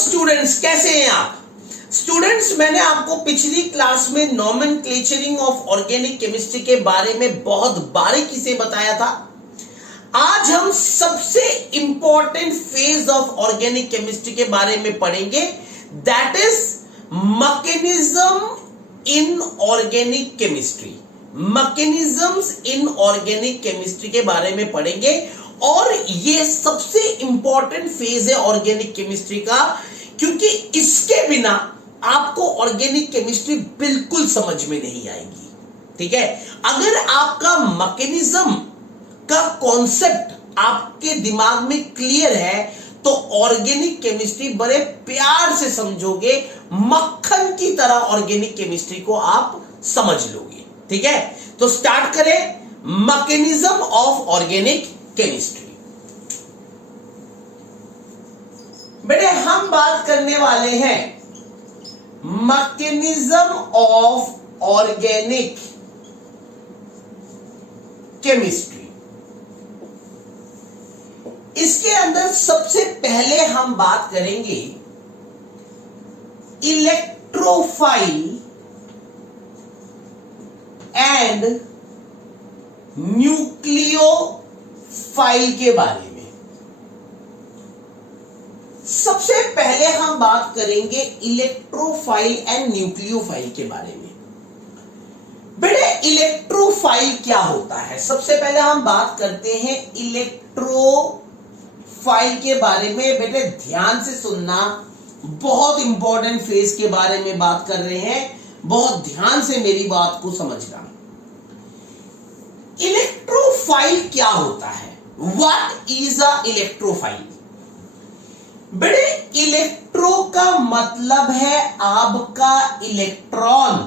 Students, कैसे हैं आप स्टूडेंट्स? मैंने आपको पिछली क्लास में नॉमेनक्लेचरिंग ऑफ ऑर्गेनिक केमिस्ट्री के बारे में बहुत बारीकी से बताया था। आज हम सबसे important phase of organic chemistry के बारे में पढ़ेंगे, that is mechanism in organic chemistry. Mechanisms in organic chemistry के बारे में पढ़ेंगे और ये सबसे इंपॉर्टेंट फेज है ऑर्गेनिक केमिस्ट्री का, क्योंकि इसके बिना आपको ऑर्गेनिक केमिस्ट्री बिल्कुल समझ में नहीं आएगी। ठीक है, अगर आपका मैकेनिज्म का कॉन्सेप्ट आपके दिमाग में क्लियर है तो ऑर्गेनिक केमिस्ट्री बड़े प्यार से समझोगे, मक्खन की तरह ऑर्गेनिक केमिस्ट्री को आप समझ लोगे। ठीक है, तो स्टार्ट करें मैकेनिज्म ऑफ ऑर्गेनिक केमिस्ट्री। बेटे हम बात करने वाले हैं मैकेनिज्म ऑफ ऑर्गेनिक केमिस्ट्री। इसके अंदर सबसे पहले हम बात करेंगे इलेक्ट्रोफाइल एंड न्यूक्लियोफाइल के बारे में। सबसे पहले हम बात करेंगे इलेक्ट्रोफाइल एंड न्यूक्लियोफाइल के बारे में। बेटे इलेक्ट्रोफाइल क्या होता है? सबसे पहले हम बात करते हैं इलेक्ट्रोफाइल के बारे में। बेटे ध्यान से सुनना, बहुत इंपॉर्टेंट फेज के बारे में बात कर रहे हैं, बहुत ध्यान से मेरी बात को समझना। इलेक्ट्रोफाइल क्या होता है? What is a electrophile? बेटे इलेक्ट्रो का मतलब है आपका इलेक्ट्रॉन,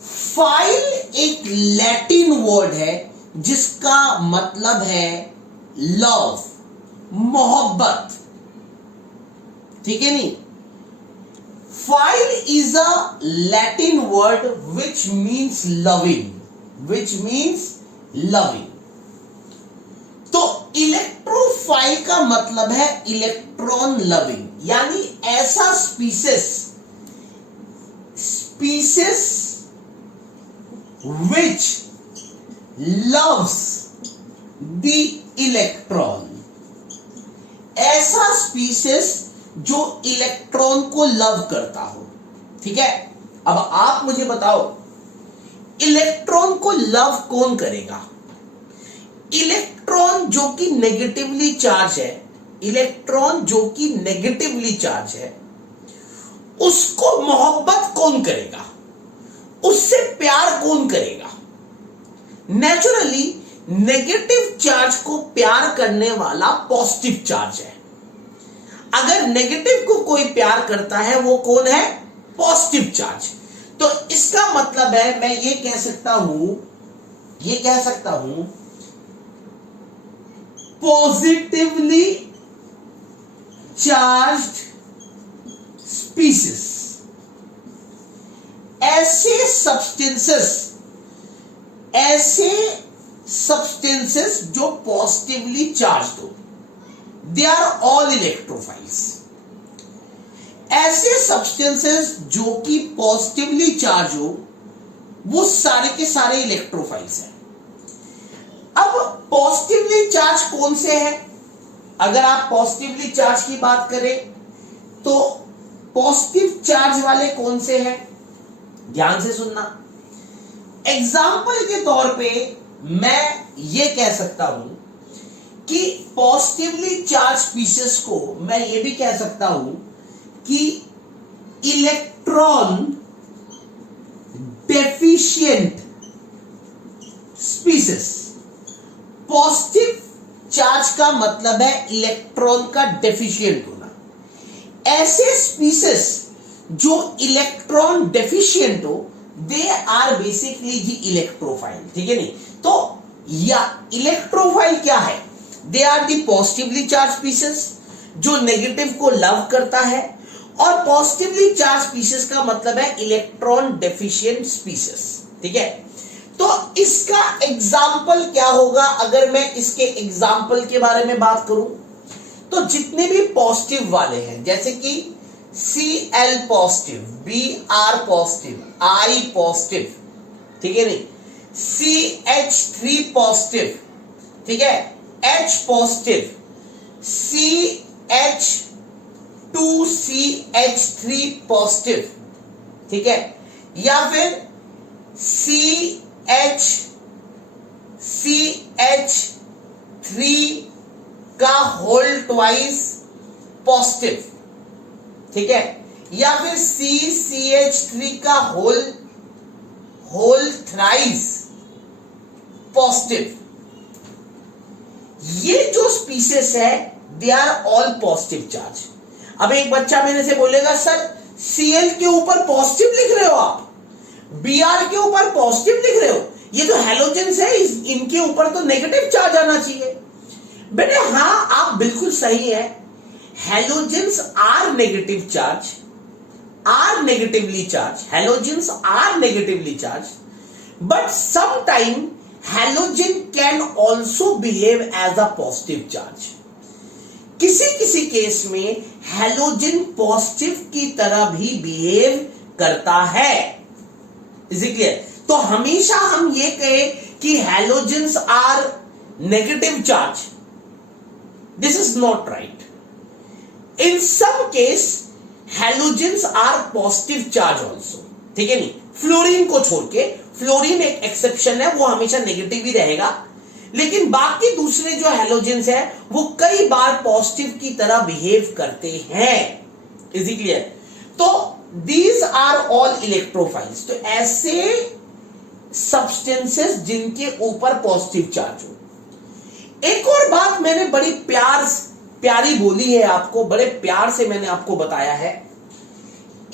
फाइल एक लैटिन वर्ड है जिसका मतलब है लव, मोहब्बत। ठीक है नहीं, file is a Latin word which means loving, which means loving। तो इलेक्ट्रोफाइल का मतलब है इलेक्ट्रॉन लविंग, यानी ऐसा species which loves the electron। ऐसा स्पीसीज जो इलेक्ट्रॉन को लव करता हो। ठीक है, अब आप मुझे बताओ इलेक्ट्रॉन को लव कौन करेगा? इलेक्ट्रॉन जो कि नेगेटिवली चार्ज है, इलेक्ट्रॉन जो कि नेगेटिवली चार्ज है, उसको मोहब्बत कौन करेगा? उससे प्यार कौन करेगा? नेचुरली नेगेटिव चार्ज को प्यार करने वाला पॉजिटिव चार्ज है। अगर नेगेटिव को कोई प्यार करता है वो कौन है? Positive charge. तो इसका मतलब है मैं ये कह सकता हूं पॉजिटिवली चार्ज्ड स्पीसीज। ऐसे सब्सटेंसेस जो पॉजिटिवली चार्ज्ड हो, दे आर ऑल इलेक्ट्रोफाइल्स। ऐसे सब्सटेंसेस जो कि पॉजिटिवली चार्ज हो वो सारे के सारे इलेक्ट्रोफाइल्स हैं। अब पॉजिटिवली चार्ज कौन से हैं? अगर आप पॉजिटिवली चार्ज की बात करें तो पॉजिटिव चार्ज वाले कौन से हैं? ध्यान से सुनना। एग्जाम्पल के तौर पे मैं ये कह सकता हूं कि पॉजिटिवली चार्ज स्पीसीज को मैं ये भी कह सकता हूं कि electron deficient species. Positive charge का मतलब है इलेक्ट्रॉन का डेफिशिएंट होना। ऐसे स्पीसीज जो इलेक्ट्रॉन डेफिशिएंट हो, दे आर बेसिकली जी इलेक्ट्रोफाइल। ठीक है नहीं, तो या इलेक्ट्रोफाइल क्या है? They are the positively charge species जो नेगेटिव को लव करता है, और पॉजिटिवली चार्ज स्पीसीज का मतलब है इलेक्ट्रॉन डेफिशिएंट स्पीसीज। ठीक है, तो इसका एग्जाम्पल क्या होगा? अगर मैं इसके एग्जाम्पल के बारे में बात करूं तो जितने भी पॉजिटिव वाले हैं, जैसे कि Cl positive, Br positive, I positive, ठीक है नहीं, CH3 पॉजिटिव, ठीक है, H पॉजिटिव, CH2CH3 पॉजिटिव, ठीक है, या फिर CH3 का होल ट्वाइस पॉजिटिव, ठीक है, या फिर CH3 का होल थ्राइस पॉजिटिव। ये जो स्पीसीज है they are all positive charge. अब एक बच्चा मेरे से बोलेगा सर Cl के ऊपर पॉजिटिव लिख रहे हो आप, Br के ऊपर पॉजिटिव लिख रहे हो, ये तो हैलोजेंस है, इनके ऊपर तो नेगेटिव चार्ज आना चाहिए। बेटे हाँ, आप बिल्कुल सही है, halogens are negative charge, are negatively charge, halogens are negatively charge, but sometime halogen can also behave as a positive charge। किसी किसी केस में हैलोजन पॉजिटिव की तरह भी बिहेव करता है। Is it clear? तो हमेशा हम ये कहें कि halogens are negative charge, this is not right. In some case halogens are positive charge also, ठीक है नहीं, फ्लोरीन को छोड़ के, फ्लोरीन एक एक्सेप्शन है, वो हमेशा नेगेटिव ही रहेगा, लेकिन बाकी दूसरे जो हैलोजेंस है वो कई बार पॉजिटिव की तरह बिहेव करते हैं। Is it clear? तो दीज आर ऑल इलेक्ट्रोफाइल्स। तो ऐसे सब्सटेंसेस जिनके ऊपर पॉजिटिव चार्ज हो। एक और बात मैंने बड़ी प्यारी बोली है आपको, बड़े प्यार से मैंने आपको बताया है,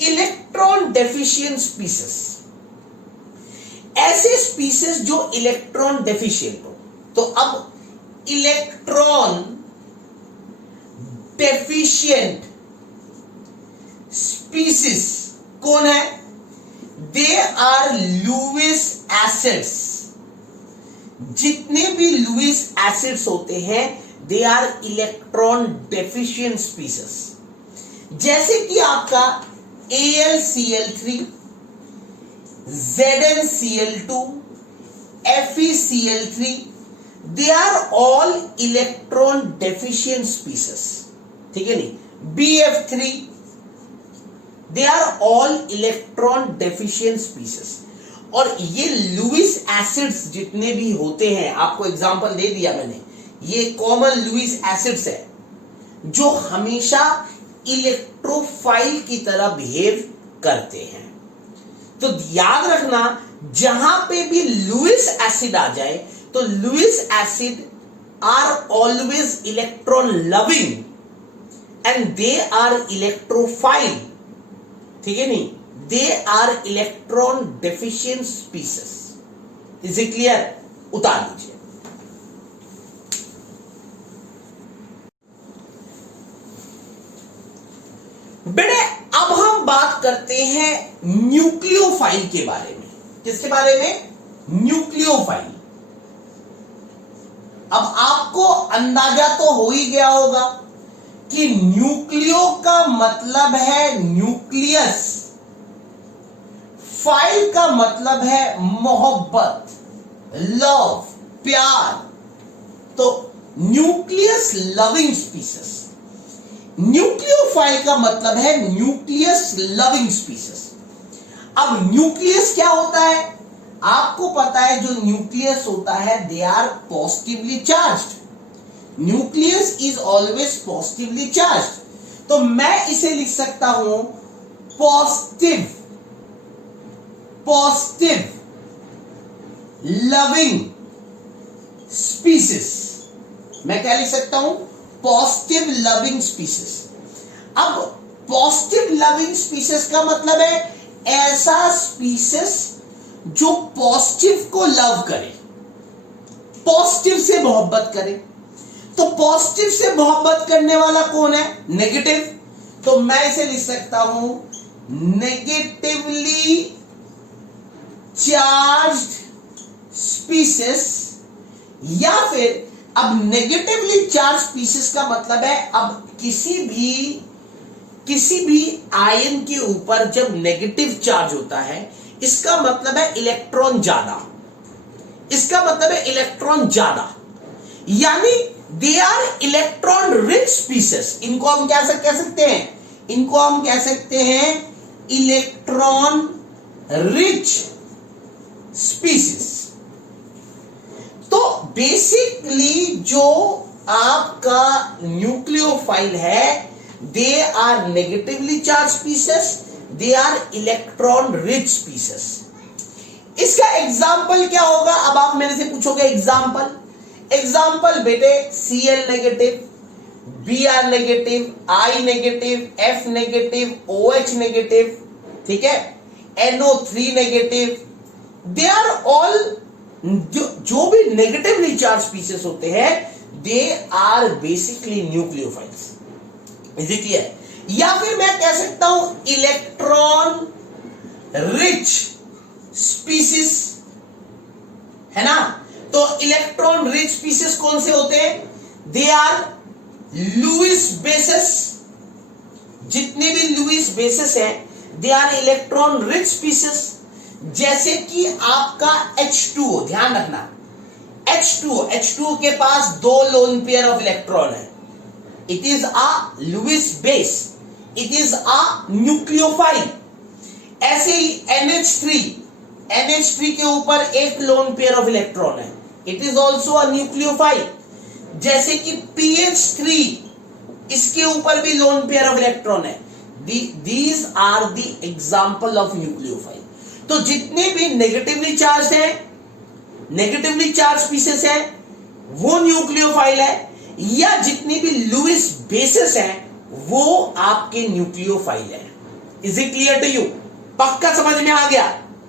इलेक्ट्रॉन डेफिशिएंट स्पीसीज, ऐसे स्पीसीज जो इलेक्ट्रॉन डेफिशिएंट हो। तो अब इलेक्ट्रॉन डेफिशिएंट स्पीसीज कौन है? They are Lewis acids. जितने भी लुईस एसिड्स होते हैं they are electron deficient species. जैसे कि आपका AlCl3, ZnCl2, FeCl3, they are all electron deficient species, ठीक है नहीं, BF3, they are all electron deficient species। और ये लुईस एसिड्स जितने भी होते हैं, आपको एग्जांपल दे दिया मैंने, ये कॉमन लुईस एसिड्स है जो हमेशा इलेक्ट्रोफाइल की तरह बिहेव करते हैं। तो याद रखना, जहां पे भी लुईस एसिड आ जाए तो Lewis acid are always electron loving and they are electrophile, ठीक है नहीं, they are electron deficient species. Is it clear? उतार लीजिए। बेटे अब हम बात करते हैं न्यूक्लियोफाइल के बारे में। किसके बारे में? न्यूक्लियोफाइल। अब आपको अंदाजा तो हो ही गया होगा कि न्यूक्लियो का मतलब है न्यूक्लियस, फाइल का मतलब है मोहब्बत, लव, प्यार। तो न्यूक्लियस लविंग स्पीसीज। न्यूक्लियोफाइल का मतलब है न्यूक्लियस लविंग स्पीसीज। अब न्यूक्लियस क्या होता है? आपको पता है जो न्यूक्लियस होता है they are positively charged. Nucleus is always positively charged. तो मैं इसे लिख सकता हूं पॉजिटिव लविंग स्पीसीज। मैं क्या लिख सकता हूं? Positive loving species. अब पॉजिटिव लविंग स्पीसीज का मतलब है ऐसा स्पीसीज जो पॉजिटिव को लव करे, पॉजिटिव से मोहब्बत करे। तो पॉजिटिव से मोहब्बत करने वाला कौन है? नेगेटिव। तो मैं इसे लिख सकता हूं नेगेटिवली चार्ज्ड स्पीसीज, या फिर अब नेगेटिवली चार्ज स्पीसीज का मतलब है, अब किसी भी आयन के ऊपर जब नेगेटिव चार्ज होता है, इसका मतलब है इलेक्ट्रॉन ज्यादा, इसका मतलब है इलेक्ट्रॉन ज्यादा, यानी they are electron rich species. इनको हम क्या कह सकते हैं, इनको हम कह सकते हैं इलेक्ट्रॉन रिच स्पीसीज। तो बेसिकली जो आपका न्यूक्लियोफाइल है, they are negatively charge species, they are electron rich species. इसका एग्जाम्पल क्या होगा, अब आप मेरे से पूछोगे एग्जाम्पल बेटे Cl negative, Br negative, I negative, F negative, OH negative, ठीक है, NO3 negative, they are all, जो भी नेगेटिवली चार्ज स्पीसीज होते हैं, they are basically nucleophiles. Is it clear? या फिर मैं कह सकता हूं इलेक्ट्रॉन रिच स्पीसीज, है ना। तो इलेक्ट्रॉन रिच स्पीसीज कौन से होते हैं, दे आर लुईस बेसेस, जितने भी लुईस बेसेस हैं, they are electron rich species. जैसे कि आपका H2O, ध्यान रखना, H2O के पास 2 लोन पेयर ऑफ इलेक्ट्रॉन है, it is a Lewis base, it is a nucleophile. ऐसे ही NH3 के ऊपर 1 लोन पेयर ऑफ इलेक्ट्रॉन है, it is also a nucleophile. जैसे कि PH3, इसके ऊपर भी लोन पेयर ऑफ इलेक्ट्रॉन है, these are the example of nucleophile. तो जितने भी नेगेटिवली चार्ज हैं, नेगेटिवली चार्ज स्पीसीज हैं, वो न्यूक्लियोफाइल है, या जितनी भी लुईस बेसेस हैं वो आपके न्यूक्लियोफाइल है। Is it clear to you? पक्का समझ में आ गया?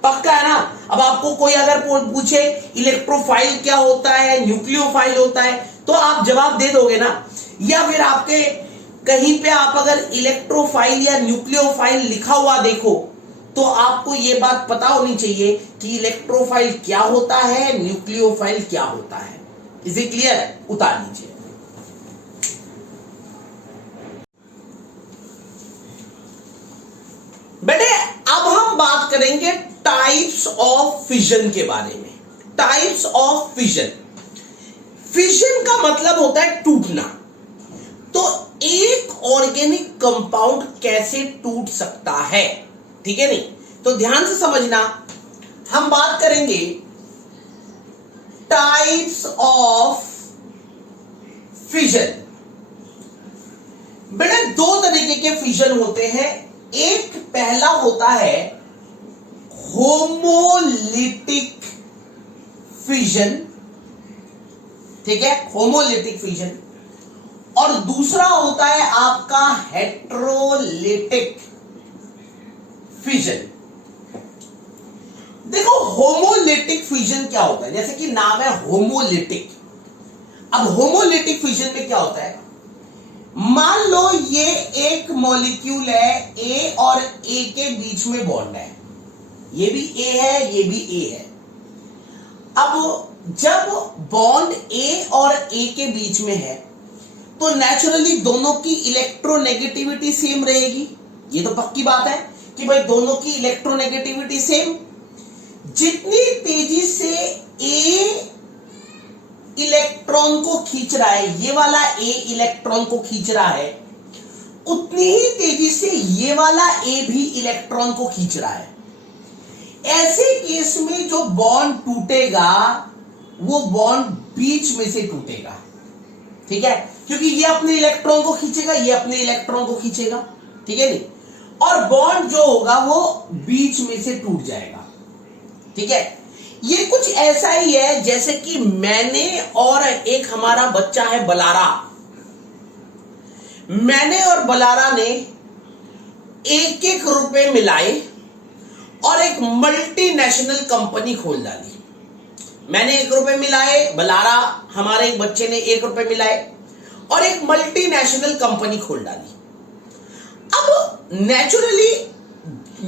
पक्का है ना। अब आपको कोई अगर पूछे इलेक्ट्रोफाइल क्या होता है, न्यूक्लियोफाइल होता है, तो आप जवाब दे दोगे ना। या फिर आपके कहीं पे आप अगर इलेक्ट्रोफाइल या न्यूक्लियोफाइल लिखा हुआ देखो, तो आपको यह बात पता होनी चाहिए कि इलेक्ट्रोफाइल क्या होता है, न्यूक्लियोफाइल क्या होता है। Is it clear? उतार लीजिए। बेटे अब हम बात करेंगे टाइप्स ऑफ फिजन के बारे में। टाइप्स ऑफ फिजन, फिजन का मतलब होता है टूटना। तो एक ऑर्गेनिक कंपाउंड कैसे टूट सकता है, ठीक है नहीं, तो ध्यान से समझना। हम बात करेंगे टाइप्स ऑफ फिजन। बेटे 2 तरीके के फिजन होते हैं। एक पहला होता है होमोलिटिक फिजन, ठीक है, होमोलिटिक फिजन, और दूसरा होता है आपका हेट्रोलिटिक फिजन। देखो होमोलिटिक फिजन क्या होता है, जैसे कि नाम है होमोलिटिक। अब होमोलिटिक फिजन में क्या होता है, मान लो ये एक मॉलिक्यूल है, ए और ए के बीच में बॉन्ड है, ये भी ए है, ये भी ए है। अब जब बॉन्ड ए और ए के बीच में है, तो नेचुरली दोनों की इलेक्ट्रोनेगेटिविटी सेम रहेगी। ये तो पक्की बात है कि भाई दोनों की इलेक्ट्रोनेगेटिविटी सेम। जितनी तेजी से ए इलेक्ट्रॉन को खींच रहा है, ये वाला ए इलेक्ट्रॉन को खींच रहा है, उतनी ही तेजी से ये वाला ए भी इलेक्ट्रॉन को खींच रहा है। ऐसे केस में जो बॉन्ड टूटेगा वो बॉन्ड बीच में से टूटेगा, ठीक है, क्योंकि ये अपने इलेक्ट्रॉन को खींचेगा, ये अपने इलेक्ट्रॉन को खींचेगा, ठीक है नहीं, और बॉन्ड जो होगा वो बीच में से टूट जाएगा, ठीक है। ये कुछ ऐसा ही है जैसे कि मैंने और एक हमारा बच्चा है बलारा, मैंने और बलारा ने 1-1 रुपए मिलाए और एक मल्टीनेशनल कंपनी खोल डाली। मैंने 1 रुपए मिलाए, बलारा हमारे एक बच्चे ने 1 रुपए मिलाए और एक मल्टीनेशनल कंपनी खोल डाली। अब नेचुरली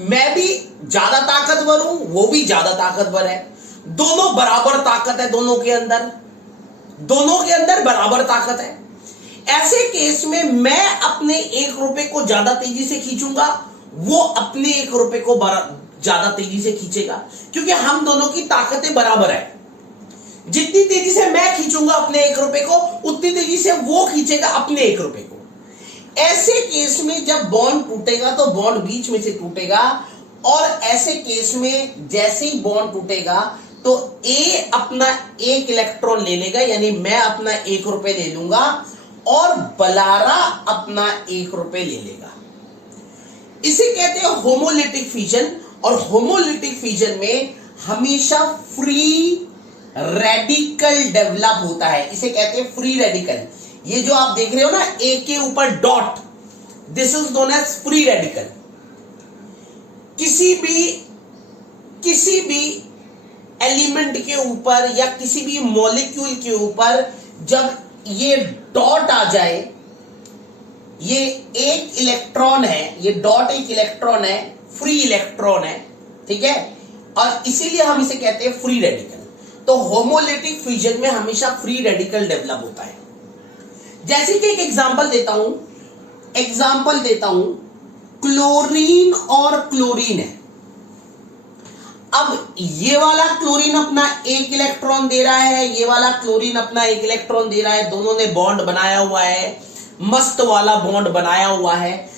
मैं भी ज्यादा ताकतवर हूं, वो भी ज्यादा ताकतवर है, दोनों बराबर ताकत है दोनों के अंदर। दोनों के अंदर बराबर ताकत है। ऐसे केस में मैं अपने 1 रुपए को ज्यादा तेजी से खींचूंगा, वो अपने 1 रुपए को ज्यादा तेजी से खींचेगा, क्योंकि हम दोनों की ताकतें बराबर है। जितनी तेजी से मैं खींचूंगा अपने 1 रुपए को, उतनी तेजी से वो खींचेगा अपने 1 रुपए को। ऐसे केस में जब बॉन्ड टूटेगा तो बॉन्ड बीच में से टूटेगा, और ऐसे केस में जैसे ही बॉन्ड टूटेगा तो ए अपना 1 इलेक्ट्रॉन ले लेगा, यानी मैं अपना 1 रुपए ले लूंगा और बलारा अपना 1 रुपए ले लेगा। इसे कहते हैं होमोलिटिक फिजन, और होमोलिटिक फिजन में हमेशा फ्री रेडिकल डेवलप होता है। इसे कहते हैं फ्री रेडिकल। ये जो आप देख रहे हो ना ए के ऊपर dot, this is known as free radical. किसी भी एलिमेंट के ऊपर या किसी भी मॉलिक्यूल के ऊपर जब ये डॉट आ जाए, ये 1 इलेक्ट्रॉन है, ये डॉट 1 इलेक्ट्रॉन है, फ्री इलेक्ट्रॉन है, ठीक है, और इसीलिए हम इसे कहते हैं फ्री रेडिकल। तो होमोलिटिक फ्यूजन में हमेशा फ्री रेडिकल डेवलप होता है। जैसे कि एक एग्जांपल देता हूं, क्लोरीन और क्लोरीन है। अब ये वाला क्लोरीन अपना 1 इलेक्ट्रॉन दे रहा है, ये वाला क्लोरीन अपना 1 इलेक्ट्रॉन दे रहा है, दोनों ने बॉन्ड बनाया हुआ है, मस्त वाला बॉन्ड बनाया हुआ है,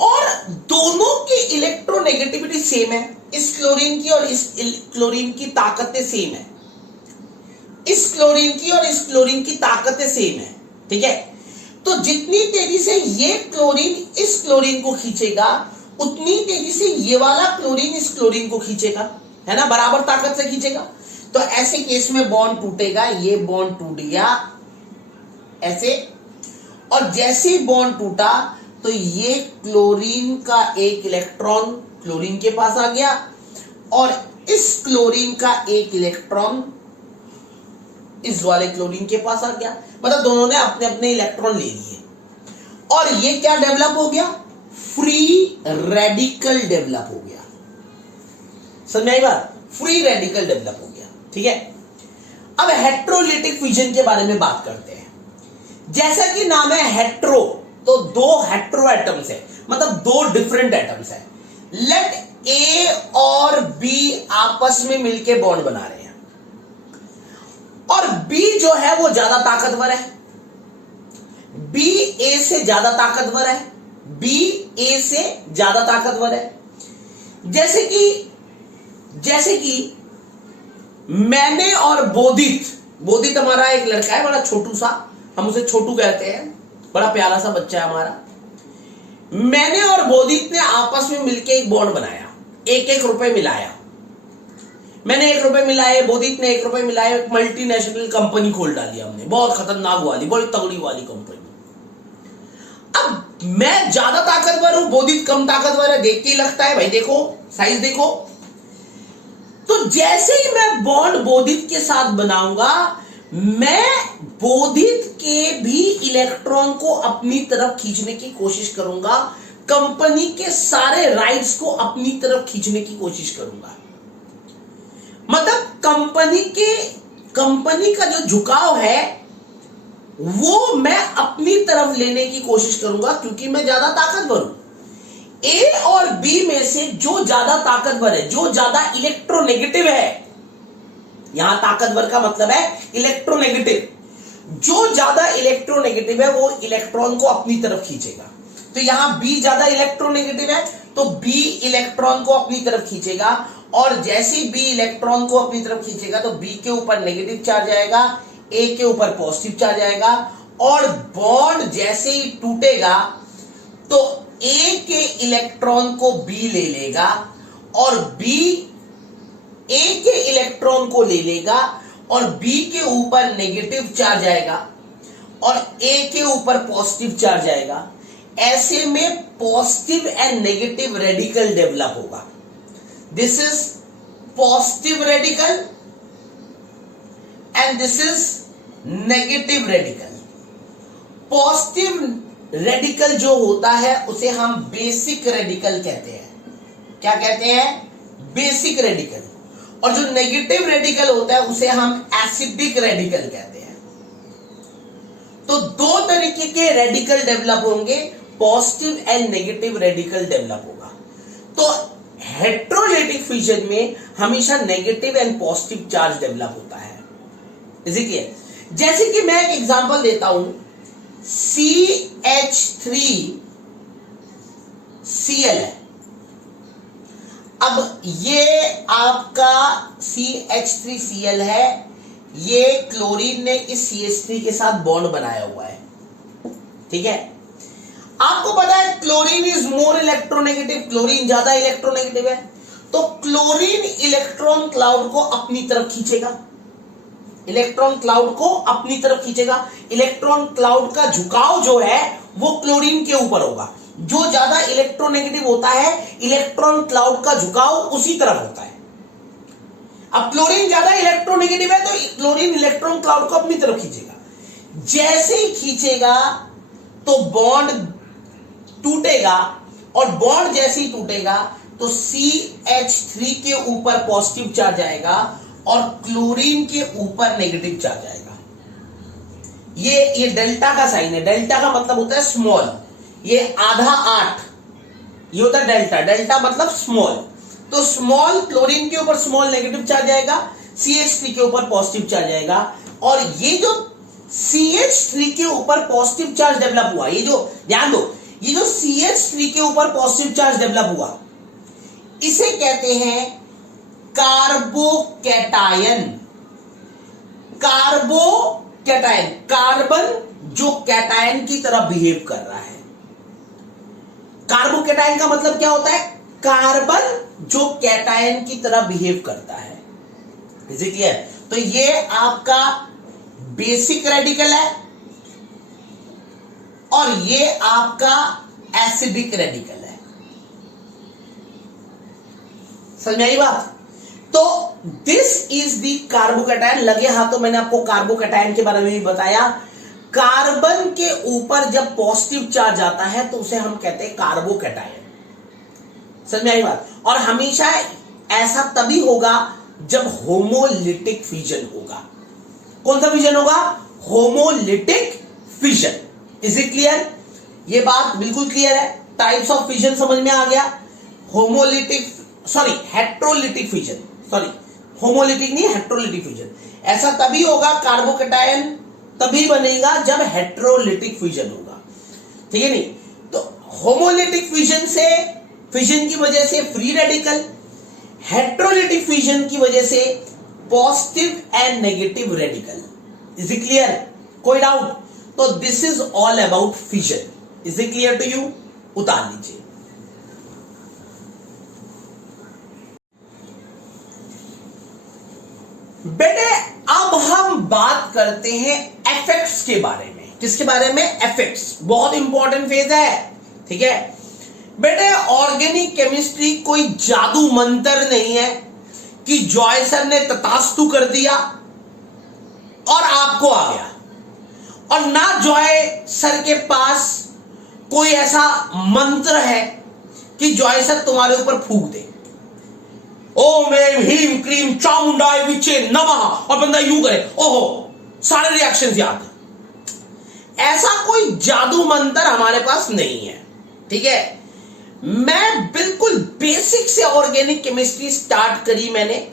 और दोनों की इलेक्ट्रोनेगेटिविटी सेम है। इस क्लोरीन की और इस क्लोरीन की ताकतें सेम है, इस क्लोरीन की और इस क्लोरीन की ताकतें सेम है, ठीक है। तो जितनी तेजी से ये क्लोरीन इस क्लोरीन को खींचेगा, उतनी तेजी से ये वाला क्लोरीन इस क्लोरीन को खींचेगा, है ना, बराबर ताकत से खींचेगा। तो ऐसे केस में बॉन्ड टूटेगा, ये बॉन्ड टूट गया ऐसे, और जैसे ही बॉन्ड टूटा तो ये क्लोरीन का 1 इलेक्ट्रॉन क्लोरीन के पास आ गया, और इस क्लोरीन का 1 इलेक्ट्रॉन इस वाले क्लोरीन के पास आ गया। मतलब दोनों ने अपने अपने इलेक्ट्रॉन ले लिए, और ये क्या डेवलप हो गया, फ्री रेडिकल डेवलप हो गया। समझ में आई बात, फ्री रेडिकल डेवलप हो गया, ठीक है। अब हेट्रोलिटिक फ्यूजन के बारे में बात करते हैं। जैसा कि नाम है हेट्रो, तो 2 हेट्रो एटम्स है, मतलब 2 डिफरेंट एटम्स है। लेट ए और बी आपस में मिलकर बॉन्ड बना रहे हैं, और बी जो है वो ज्यादा ताकतवर है, बी ए से ज्यादा ताकतवर है, बी ए से ज्यादा ताकतवर है। जैसे कि मैंने और बोधित हमारा एक लड़का है, बड़ा छोटू सा, हम उसे छोटू कहते हैं, बड़ा प्यारा सा बच्चा है हमारा। मैंने और बोधित ने आपस में मिलकर एक बॉन्ड बनाया, 1-1 रुपए मिलाया। मैंने 1 रुपए मिलाए, बोधित ने 1 रुपए मिलाए, एक मल्टीनेशनल कंपनी खोल डाली हमने, बहुत खतरनाक वाली, बड़ी तगड़ी वाली कंपनी। अब मैं ज्यादा ताकतवर हूं, बोधित कम ताकतवर है, देख के ही लगता है भाई, देखो साइज देखो। तो जैसे ही मैं बॉन्ड बोधित के साथ बनाऊंगा, मैं बोधित के भी इलेक्ट्रॉन को अपनी तरफ खींचने की कोशिश करूंगा, कंपनी के सारे राइट्स को अपनी तरफ खींचने की कोशिश करूंगा। मतलब कंपनी का जो झुकाव है वो मैं अपनी तरफ लेने की कोशिश करूंगा, क्योंकि मैं ज्यादा ताकतवर हूं। ए और बी में से जो ज्यादा ताकतवर है, जो ज्यादा इलेक्ट्रोनेगेटिव है, यहां ताकतवर का मतलब है इलेक्ट्रोनेगेटिव, जो ज्यादा इलेक्ट्रोनेगेटिव है वो इलेक्ट्रॉन को अपनी तरफ खींचेगा। तो यहां बी ज्यादा इलेक्ट्रोनेगेटिव है, तो बी इलेक्ट्रॉन को अपनी तरफ खींचेगा, और जैसे बी इलेक्ट्रॉन को अपनी तरफ खींचेगा तो बी के ऊपर नेगेटिव चार्ज आएगा, ए के ऊपर पॉजिटिव चार्ज आएगा, और बॉन्ड जैसे ही टूटेगा तो ए के इलेक्ट्रॉन को बी ले लेगा, और बी ए के इलेक्ट्रॉन को ले लेगा, और बी के ऊपर नेगेटिव चार्ज आएगा, और ए के ऊपर पॉजिटिव चार्ज आएगा। ऐसे में positive and negative radical develop होगा। This is positive radical and this is negative radical. Positive radical जो होता है उसे हम बेसिक रेडिकल कहते हैं। क्या कहते हैं? Basic radical. और जो नेगेटिव रेडिकल होता है उसे हम एसिडिक रेडिकल कहते हैं। तो दो तरीके के रेडिकल डेवलप होंगे, positive and negative radical develop होगा। तो हेटेरोलिटिक फ्यूजन में हमेशा negative and positive charge develop होता है। Is it clear? जैसे कि मैं एक एग्जांपल देता हूं, CH3Cl है। अब ये आपका CH3Cl है, ये क्लोरीन ने इस CH3 के साथ बॉन्ड बनाया हुआ है, ठीक है। आपको पता है chlorine is more electronegative, chlorine ज्यादा इलेक्ट्रोनेगेटिव है, तो क्लोरीन इलेक्ट्रॉन क्लाउड को अपनी तरफ खींचेगा, इलेक्ट्रॉन क्लाउड को अपनी तरफ खींचेगा। इलेक्ट्रॉन क्लाउड का झुकाव जो है वो क्लोरीन के ऊपर होगा। जो ज्यादा इलेक्ट्रोनेगेटिव होता है, इलेक्ट्रॉन क्लाउड का झुकाव उसी तरफ होता है। अब क्लोरीन ज्यादा इलेक्ट्रोनेगेटिव है, तो क्लोरीन इलेक्ट्रॉन क्लाउड को अपनी तरफ खींचेगा। जैसे ही खींचेगा तो बॉन्ड टूटेगा, और बॉन्ड जैसे ही टूटेगा तो CH3 के ऊपर पॉजिटिव चार्ज आएगा और क्लोरीन के ऊपर नेगेटिव चार्ज आएगा। ये डेल्टा का साइन है। डेल्टा का मतलब होता है स्मॉल, ये आधा 8, ये होता है डेल्टा। डेल्टा मतलब स्मॉल, तो स्मॉल क्लोरीन के ऊपर स्मॉल नेगेटिव चार्ज आएगा, CH3 के ऊपर पॉजिटिव चार्ज आएगा। और ये जो CH3 के ऊपर पॉजिटिव चार्ज डेवलप हुआ, ये जो ध्यान दो, ये जो CH3 के ऊपर पॉजिटिव चार्ज डेवलप हुआ, इसे कहते हैं कार्बोकैटायन। कार्बोकैटायन, कार्बन जो कैटायन की तरह बिहेव कर रहा है। कार्बोकैटायन का मतलब क्या होता है? कार्बन जो कैटायन की तरह बिहेव करता है। Is it clear? तो ये आपका बेसिक रेडिकल है और ये आपका एसिडिक रेडिकल है। समझ में आई बात? तो दिस इज दी कार्बोकैटायन। लगे हाथों मैंने आपको कार्बोकैटायन के बारे में भी बताया। कार्बन के ऊपर जब पॉजिटिव चार्ज आता है तो उसे हम कहते हैं कार्बोकैटायन। समझ में आई बात? और हमेशा ऐसा तभी होगा जब होमोलिटिक फ्यूजन होगा। कौन सा फ्यूजन होगा? Homolytic fusion. Is it clear? ये बात बिल्कुल क्लियर है। टाइप्स ऑफ फ्यूजन समझ में आ गया। हेट्रोलिटिक फ्यूजन, होमोलिटिक नहीं, हेट्रोलिटिक फ्यूजन। ऐसा तभी होगा, कार्बोकैटायन तभी बनेगा जब हेट्रोलिटिक फ्यूजन होगा, ठीक है नहीं? तो होमोलिटिक फ्यूजन की वजह से फ्री रेडिकल, हेट्रोलिटिक फ्यूजन की वजह से positive and negative radical. Is it clear? कोई डाउट? तो this is all about fusion. Is it clear to you? उतार लीजिए। बेटे अब हम बात करते हैं इफेक्ट्स के बारे में। किसके बारे में? इफेक्ट्स। बहुत इंपॉर्टेंट फेज है, ठीक है बेटे। ऑर्गेनिक केमिस्ट्री कोई जादू मंत्र नहीं है कि जॉय सर ने तथास्तु कर दिया और आपको आ गया, और ना जॉय सर के पास कोई ऐसा मंत्र है कि जॉय सर तुम्हारे ऊपर फूंक दे, ओम ऐं ह्रीं क्रीं चामुंडाय विचे नमः, और बंदा यूं करे, ओहो सारे रिएक्शंस याद। ऐसा कोई जादू मंत्र हमारे पास नहीं है, ठीक है। मैं बिल्कुल बेसिक से ऑर्गेनिक केमिस्ट्री स्टार्ट करी, मैंने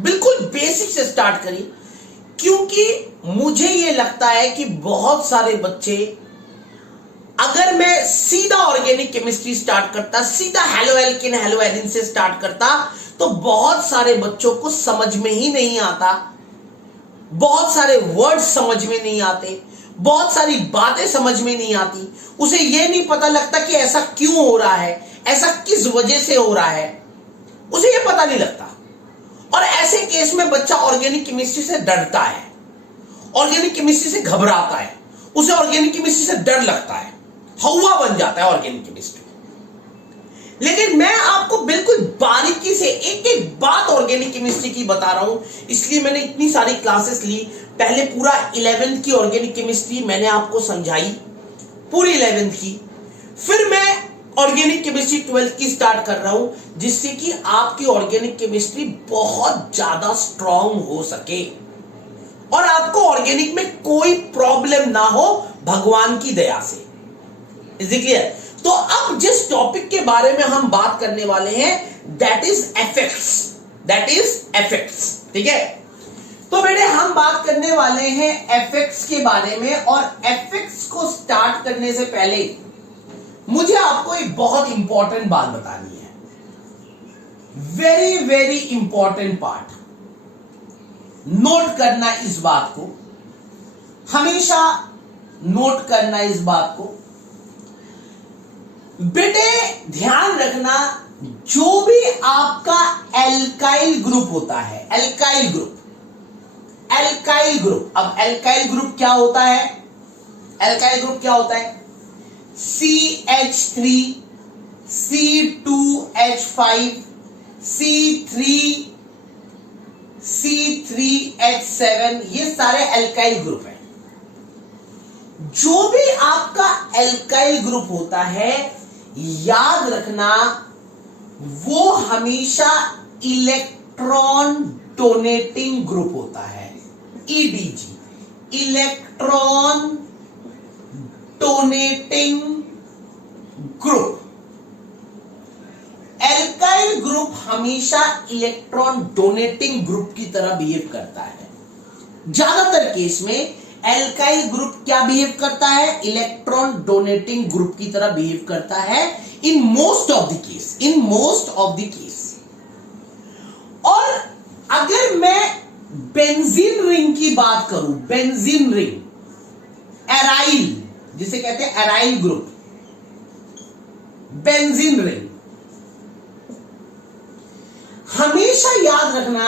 बिल्कुल बेसिक से स्टार्ट करी, क्योंकि मुझे यह लगता है कि बहुत सारे बच्चे, अगर मैं सीधा ऑर्गेनिक केमिस्ट्री स्टार्ट करता, सीधा हेलोएल्केन हेलोएरिन से स्टार्ट करता, तो बहुत सारे बच्चों को समझ में ही नहीं आता, बहुत सारे वर्ड्स समझ में नहीं आते, बहुत सारी बातें समझ में नहीं आती, उसे यह नहीं पता लगता कि ऐसा क्यों हो रहा है, ऐसा किस वजह से हो रहा है, उसे यह पता नहीं लगता। और ऐसे केस में बच्चा ऑर्गेनिक केमिस्ट्री से डरता है, ऑर्गेनिक केमिस्ट्री से घबराता है, उसे ऑर्गेनिक केमिस्ट्री से डर लगता है, हवा बन जाता है ऑर्गेनिक केमिस्ट्री। लेकिन मैं आपको बिल्कुल बारीकी से एक एक बात ऑर्गेनिक केमिस्ट्री की बता रहा हूं, इसलिए मैंने इतनी सारी क्लासेस ली। पहले पूरा 11th की ऑर्गेनिक केमिस्ट्री मैंने आपको समझाई, पूरी 11th की, फिर मैं ऑर्गेनिक केमिस्ट्री 12th की स्टार्ट कर रहा हूं, जिससे कि आपकी ऑर्गेनिक केमिस्ट्री बहुत ज्यादा स्ट्रांग हो सके। और आपको ऑर्गेनिक में कोई प्रॉब्लम ना हो भगवान की दया से। Is it clear? तो अब जिस टॉपिक के बारे में हम बात करने वाले हैं that is effects, that is effects. ठीक है, तो बेटे हम बात करने वाले हैं इफेक्ट्स के बारे में। और इफेक्ट्स को स्टार्ट करने से पहले मुझे आपको एक बहुत इंपॉर्टेंट बात बतानी है, very very important part. Note करना इस बात को, हमेशा नोट करना इस बात को। बेटे ध्यान रखना, जो भी आपका एल्काइल ग्रुप होता है, एल्काइल ग्रुप, एल्काइल ग्रुप, अब एल्काइल ग्रुप क्या होता है? एल्काइल ग्रुप क्या होता है? CH3 C2H5 C3H7, ये सारे एल्काइल ग्रुप हैं। जो भी आपका एल्काइल ग्रुप होता है, याद रखना वो हमेशा इलेक्ट्रॉन डोनेटिंग ग्रुप होता है, EDG, electron donating group. Alkyl group हमेशा इलेक्ट्रॉन डोनेटिंग ग्रुप की तरह बिहेव करता है। ज्यादातर केस में एल्काइल ग्रुप क्या बिहेव करता है? इलेक्ट्रॉन डोनेटिंग ग्रुप की तरह बिहेव करता है in most of the case, in most of the case. और अगर मैं बेंजीन रिंग की बात करूं, बेंजीन रिंग, एराइल जिसे कहते हैं एराइल ग्रुप, बेंजीन रिंग, हमेशा याद रखना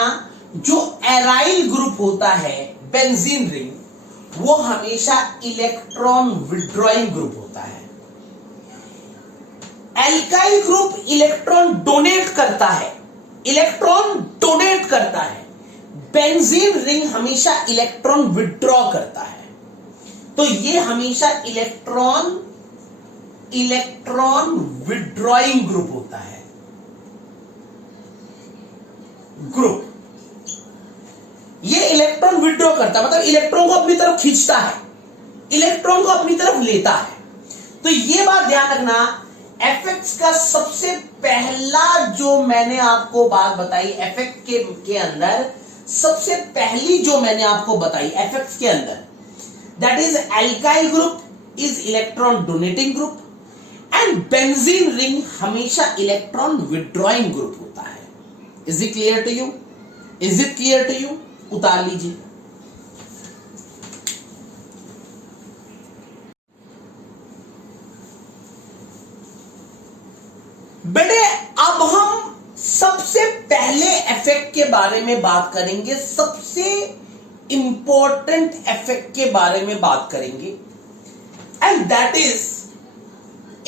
जो एराइल ग्रुप होता है बेंजीन रिंग, वो हमेशा इलेक्ट्रॉन विड्रॉइंग ग्रुप होता है। एल्काइल ग्रुप इलेक्ट्रॉन डोनेट करता है, इलेक्ट्रॉन डोनेट करता है। बेंजीन रिंग हमेशा इलेक्ट्रॉन विड्रॉ करता है। तो ये हमेशा इलेक्ट्रॉन विड्रॉइंग ग्रुप होता है, ग्रुप। ये इलेक्ट्रॉन विड्रॉ करता है, मतलब इलेक्ट्रॉन को अपनी तरफ खींचता है, इलेक्ट्रॉन को अपनी तरफ लेता है। तो ये बात ध्यान रखना, इफेक्ट्स का सबसे पहला जो मैंने आपको बात बताई इफेक्ट के अंदर, सबसे पहली जो मैंने आपको बताई इफेक्ट्स के अंदर, that is alkyl group is electron donating group and benzene ring हमेशा इलेक्ट्रॉन विड्रॉइंग ग्रुप होता है। Is it clear to you? Is it clear to you? उतार लीजिए। बेटे अब हम सबसे पहले इफेक्ट के बारे में बात करेंगे, सबसे इंपॉर्टेंट इफेक्ट के बारे में बात करेंगे, and that is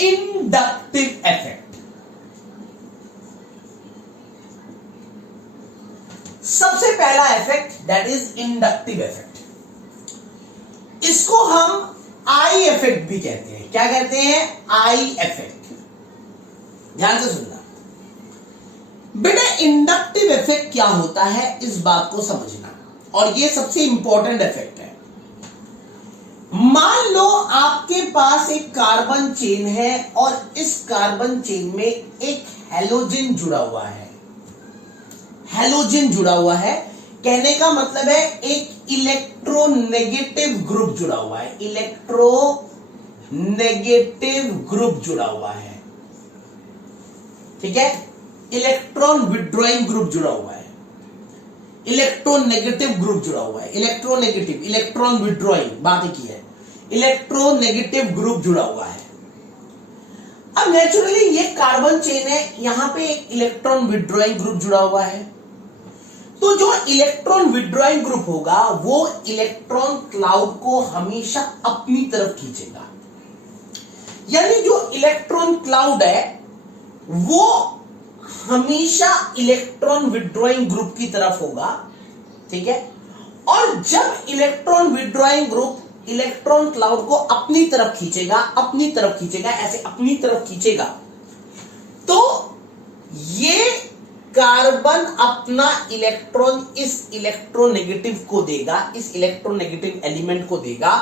inductive effect. सबसे पहला effect that is inductive effect. इसको हम आई इफेक्ट भी कहते हैं। क्या कहते हैं? I effect. ध्यान से सुनना बेटा, इंडक्टिव इफेक्ट क्या होता है इस बात को समझना, और ये सबसे इंपॉर्टेंट इफेक्ट है। मान लो आपके पास एक कार्बन चेन है और इस कार्बन चेन में एक हैलोजन जुड़ा हुआ है। हैलोजन जुड़ा हुआ है, कहने का मतलब है एक इलेक्ट्रोनेगेटिव ग्रुप जुड़ा हुआ है, इलेक्ट्रोनेगेटिव ग्रुप जुड़ा हुआ है। ठीक है, इलेक्ट्रॉन विड्रॉइंग ग्रुप जुड़ा हुआ है, इलेक्ट्रोनेगेटिव ग्रुप जुड़ा हुआ है, इलेक्ट्रोनेगेटिव, इलेक्ट्रॉन विड्रॉइंग बात की है, इलेक्ट्रोनेगेटिव ग्रुप जुड़ा हुआ है। अब नेचुरली ये कार्बन चेन है, यहां पे एक इलेक्ट्रॉन विड्रॉइंग ग्रुप जुड़ा हुआ है। तो जो इलेक्ट्रॉन विड्रॉइंग ग्रुप होगा वो इलेक्ट्रॉन क्लाउड को हमेशा अपनी तरफ खींचेगा। यानी जो इलेक्ट्रॉन क्लाउड है वो हमेशा इलेक्ट्रॉन विड्रॉइंग ग्रुप की तरफ होगा। ठीक है, और जब electron withdrawing group electron cloud को अपनी तरफ खींचेगा, अपनी तरफ खींचेगा, ऐसे अपनी तरफ खींचेगा, तो ये कार्बन अपना इलेक्ट्रॉन इस इलेक्ट्रोनेगेटिव को देगा, इस इलेक्ट्रोनेगेटिव एलिमेंट को देगा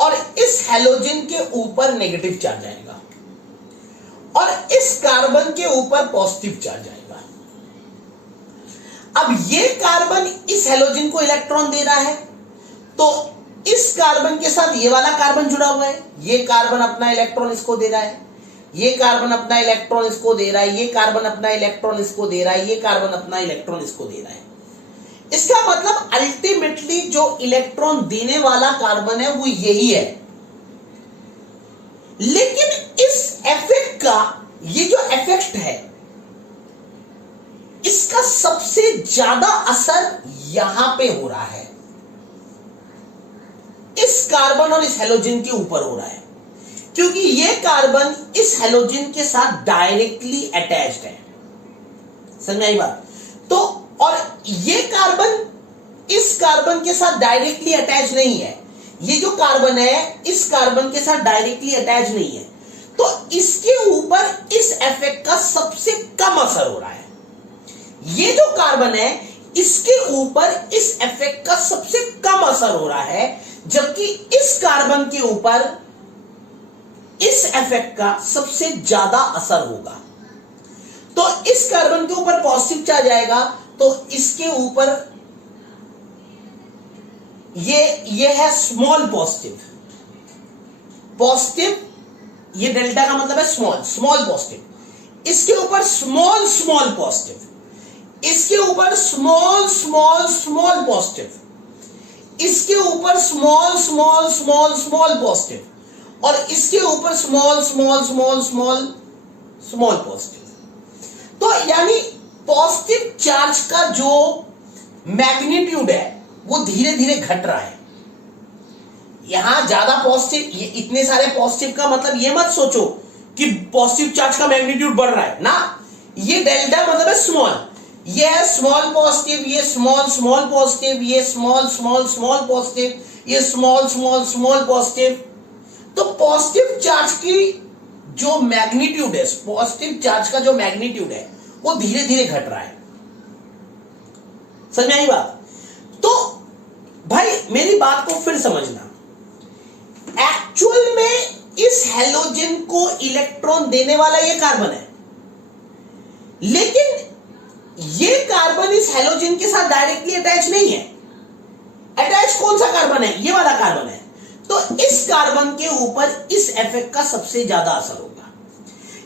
और इस हैलोजन के ऊपर नेगेटिव चार्ज आएगा और इस कार्बन के ऊपर पॉजिटिव चार्ज आएगा। अब ये कार्बन इस हैलोजन को इलेक्ट्रॉन दे रहा है, तो इस कार्बन के साथ ये वाला कार्बन जुड़ा हुआ है, ये कार्बन अपना इलेक्ट्रॉन इसको दे रहा है, ये कार्बन अपना इलेक्ट्रॉन इसको दे रहा है, ये कार्बन अपना इलेक्ट्रॉन इसको दे रहा है, ये कार्बन अपना इलेक्ट्रॉन इसको दे रहा है। इसका मतलब अल्टीमेटली जो इलेक्ट्रॉन देने वाला कार्बन है वो यही है। लेकिन इस इफेक्ट का, ये जो इफेक्ट है, इसका सबसे ज्यादा असर यहां पे हो रहा है, इस कार्बन और इस हैलोजन के ऊपर हो रहा है, क्योंकि ये कार्बन इस हैलोजन के साथ डायरेक्टली अटैच्ड है। समझ आई बात? तो और ये कार्बन इस कार्बन के साथ डायरेक्टली अटैच नहीं है, ये जो कार्बन है इस कार्बन के साथ डायरेक्टली अटैच नहीं है, तो इसके ऊपर इस इफेक्ट का सबसे कम असर हो रहा है। ये जो कार्बन है इसके ऊपर इस इफेक्ट का सबसे कम असर हो रहा है, जबकि इस कार्बन के ऊपर इस इफेक्ट का सबसे ज्यादा असर होगा। तो इस कार्बन के ऊपर पॉजिटिव चार्ज आएगा, तो इसके ऊपर ये है स्मॉल पॉजिटिव, पॉजिटिव, ये डेल्टा का मतलब है स्मॉल, स्मॉल पॉजिटिव, इसके ऊपर स्मॉल स्मॉल पॉजिटिव, इसके ऊपर स्मॉल स्मॉल स्मॉल पॉजिटिव, इसके ऊपर small small small small positive, और इसके ऊपर small small small small small positive. तो यानी पॉजिटिव चार्ज का जो मैग्नीट्यूड है वो धीरे धीरे घट रहा है। यहां ज्यादा पॉजिटिव, ये इतने सारे पॉजिटिव का मतलब ये मत सोचो कि पॉजिटिव चार्ज का मैग्नीट्यूड बढ़ रहा है ना, ये डेल्टा मतलब है स्मॉल, ये है स्मॉल पॉजिटिव, ये स्मॉल स्मॉल पॉजिटिव, ये स्मॉल स्मॉल स्मॉल पॉजिटिव, ये स्मॉल स्मॉल स्मॉल पॉजिटिव। तो पॉजिटिव चार्ज की जो मैग्नीट्यूड है, पॉजिटिव चार्ज का जो मैग्नीट्यूड है वो धीरे धीरे घट रहा है। समझ में आई बात? तो भाई मेरी बात को फिर समझना, एक्चुअल में इस हैलोजन को इलेक्ट्रॉन देने वाला ये कार्बन है, लेकिन ये कार्बन इस हैलोजन के साथ डायरेक्टली अटैच नहीं है। अटैच कौन सा कार्बन है? ये वाला कार्बन है। तो इस कार्बन के ऊपर इस इफेक्ट का सबसे ज्यादा असर होगा।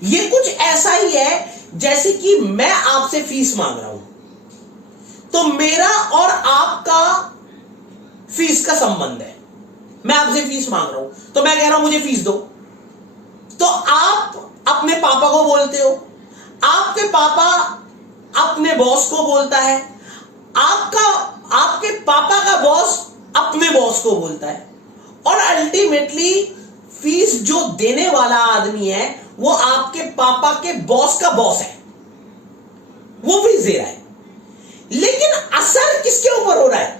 ये कुछ ऐसा ही है जैसे कि मैं आपसे फीस मांग रहा हूं, तो मेरा और आपका फीस का संबंध है। मैं आपसे फीस मांग रहा हूं, तो मैं कह रहा हूं मुझे फीस दो, तो आप अपने पापा को बोलते हो, आपके पापा अपने बॉस को बोलता है, आपके पापा का बॉस अपने बॉस को बोलता है, और अल्टीमेटली फीस जो देने वाला आदमी है वो आपके पापा के बॉस का बॉस है, वो फीस दे रहा है। लेकिन असर किसके ऊपर हो रहा है?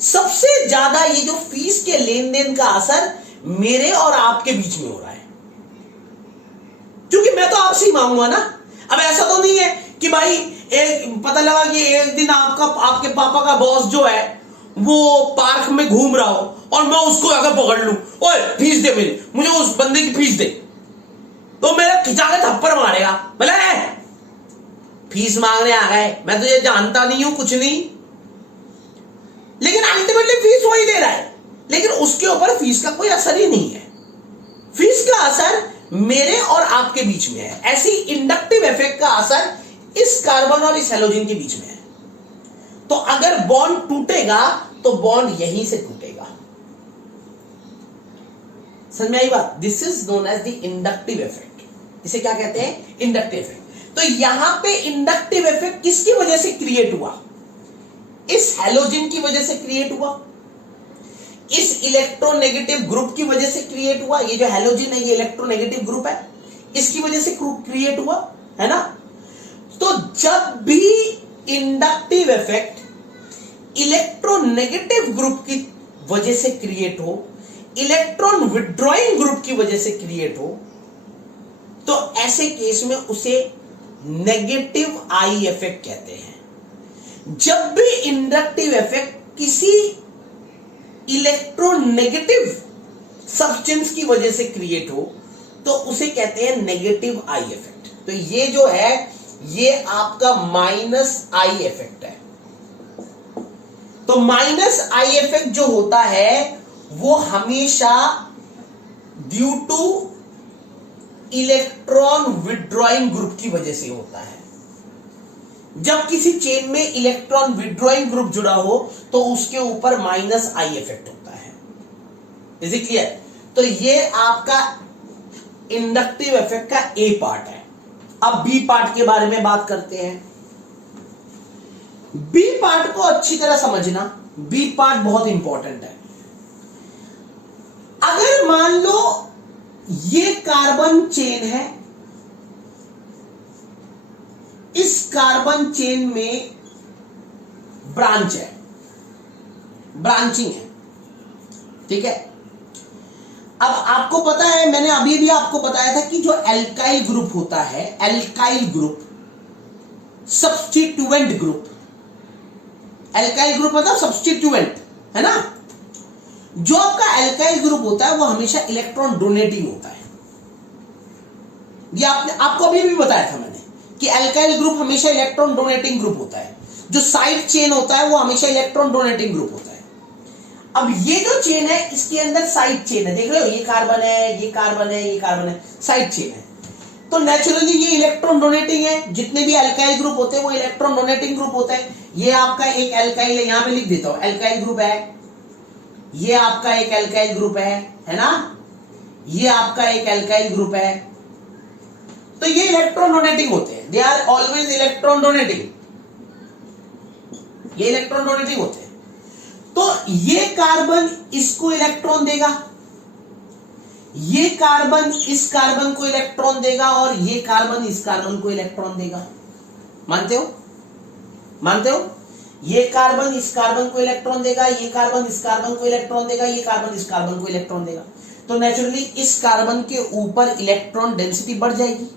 सबसे ज्यादा ये जो फीस के लेन देन का असर मेरे और आपके बीच में हो रहा है, क्योंकि मैं तो आपसे ही मांगूंगा ना। अब ऐसा तो नहीं है कि भाई एक पता लगा कि एक दिन आपके पापा का बॉस जो है वो पार्क में घूम रहा हो और मैं उसको आकर पकड़ लूं, ओए फीस दे, मुझे उस बंदे की फीस दे, तो मेरा खिंचा के थप्पड़ मारेगा, बोला फीस मांगने आ गए, मैं तुझे जानता नहीं हूं, कुछ नहीं। लेकिन अल्टीमेटली फीस वही दे रहा है, लेकिन उसके ऊपर फीस का कोई असर ही नहीं है। फीस का असर मेरे और आपके बीच में है। ऐसी इंडक्टिव इफेक्ट का असर इस कार्बन और इस हैलोजन के बीच में है। तो अगर बॉन्ड टूटेगा तो बॉन्ड यहीं से टूटेगा। समझ में आई बात? This is known as the inductive effect. इसे क्या कहते हैं? Inductive effect. तो यहां पे इंडक्टिव इफेक्ट किसकी वजह से क्रिएट हुआ? इस हैलोजन की वजह से क्रिएट हुआ, इस इलेक्ट्रोनेगेटिव ग्रुप की वजह से क्रिएट हुआ। ये जो हैलोजन है ये इलेक्ट्रोनेगेटिव ग्रुप है, इसकी वजह से क्रिएट हुआ है ना। तो जब भी इंडक्टिव इफेक्ट इलेक्ट्रोनेगेटिव ग्रुप की वजह से क्रिएट हो, इलेक्ट्रॉन विड्रॉइंग ग्रुप की वजह से क्रिएट हो, तो ऐसे केस में उसे नेगेटिव आई इफेक्ट कहते हैं। जब भी इंडक्टिव इफेक्ट किसी इलेक्ट्रोनेगेटिव सब्सटेंस की वजह से क्रिएट हो तो उसे कहते हैं नेगेटिव आई इफेक्ट। तो ये जो है ये आपका माइनस आई इफेक्ट है। तो माइनस आई इफेक्ट जो होता है वो हमेशा due two electron withdrawing group की वजह से होता है। जब किसी चेन में इलेक्ट्रॉन विड्रॉइंग ग्रुप जुड़ा हो तो उसके ऊपर माइनस आई इफेक्ट होता है। Is it clear? तो ये आपका इंडक्टिव इफेक्ट का ए पार्ट है। अब बी पार्ट के बारे में बात करते हैं। बी पार्ट को अच्छी तरह समझना, बी पार्ट बहुत इंपॉर्टेंट है। अगर मान लो ये कार्बन चेन है, इस कार्बन चेन में ब्रांच है, ब्रांचिंग है, ठीक है। अब आपको पता है, मैंने अभी भी आपको बताया था कि जो एल्काइल ग्रुप होता है, alkyl group substituent group, alkyl group मतलब सब्स्टिट्यूएंट, है ना। जो आपका एल्काइल ग्रुप होता है वो हमेशा इलेक्ट्रॉन डोनेटिंग होता है। ये आपको अभी भी बताया था मैंने कि एल्काइल ग्रुप हमेशा इलेक्ट्रॉन डोनेटिंग ग्रुप होता है। जो साइड चेन होता है वो हमेशा इलेक्ट्रॉन डोनेटिंग ग्रुप होता है। अब ये जो चेन है इसके अंदर साइड चेन है, देख रहे हो, ये कार्बन है, ये कार्बन है, ये कार्बन है, साइड चेन है। तो नेचुरली ये इलेक्ट्रॉन डोनेटिंग है। जितने भी एल्काइल ग्रुप होते हैं वो इलेक्ट्रॉन डोनेटिंग ग्रुप होता है। ये आपका एक एल्काइल है, यहां पे लिख देता हूं, एल्काइल ग्रुप है। ये आपका एक एल्काइल ग्रुप है ना। ये आपका एक एल्काइल ग्रुप है। तो ये इलेक्ट्रॉन डोनेटिंग होते हैं, they are always electron donating, ये इलेक्ट्रॉन डोनेटिंग होते हैं। तो ये कार्बन इसको इलेक्ट्रॉन देगा, ये कार्बन इस कार्बन को इलेक्ट्रॉन देगा, और ये कार्बन इस कार्बन को इलेक्ट्रॉन देगा। मानते हो? मानते हो? ये कार्बन इस कार्बन को इलेक्ट्रॉन देगा, ये कार्बन इस कार्बन को इलेक्ट्रॉन देगा, ये कार्बन इस कार्बन को इलेक्ट्रॉन देगा। तो नेचुरली इस कार्बन के ऊपर इलेक्ट्रॉन डेंसिटी बढ़ जाएगी।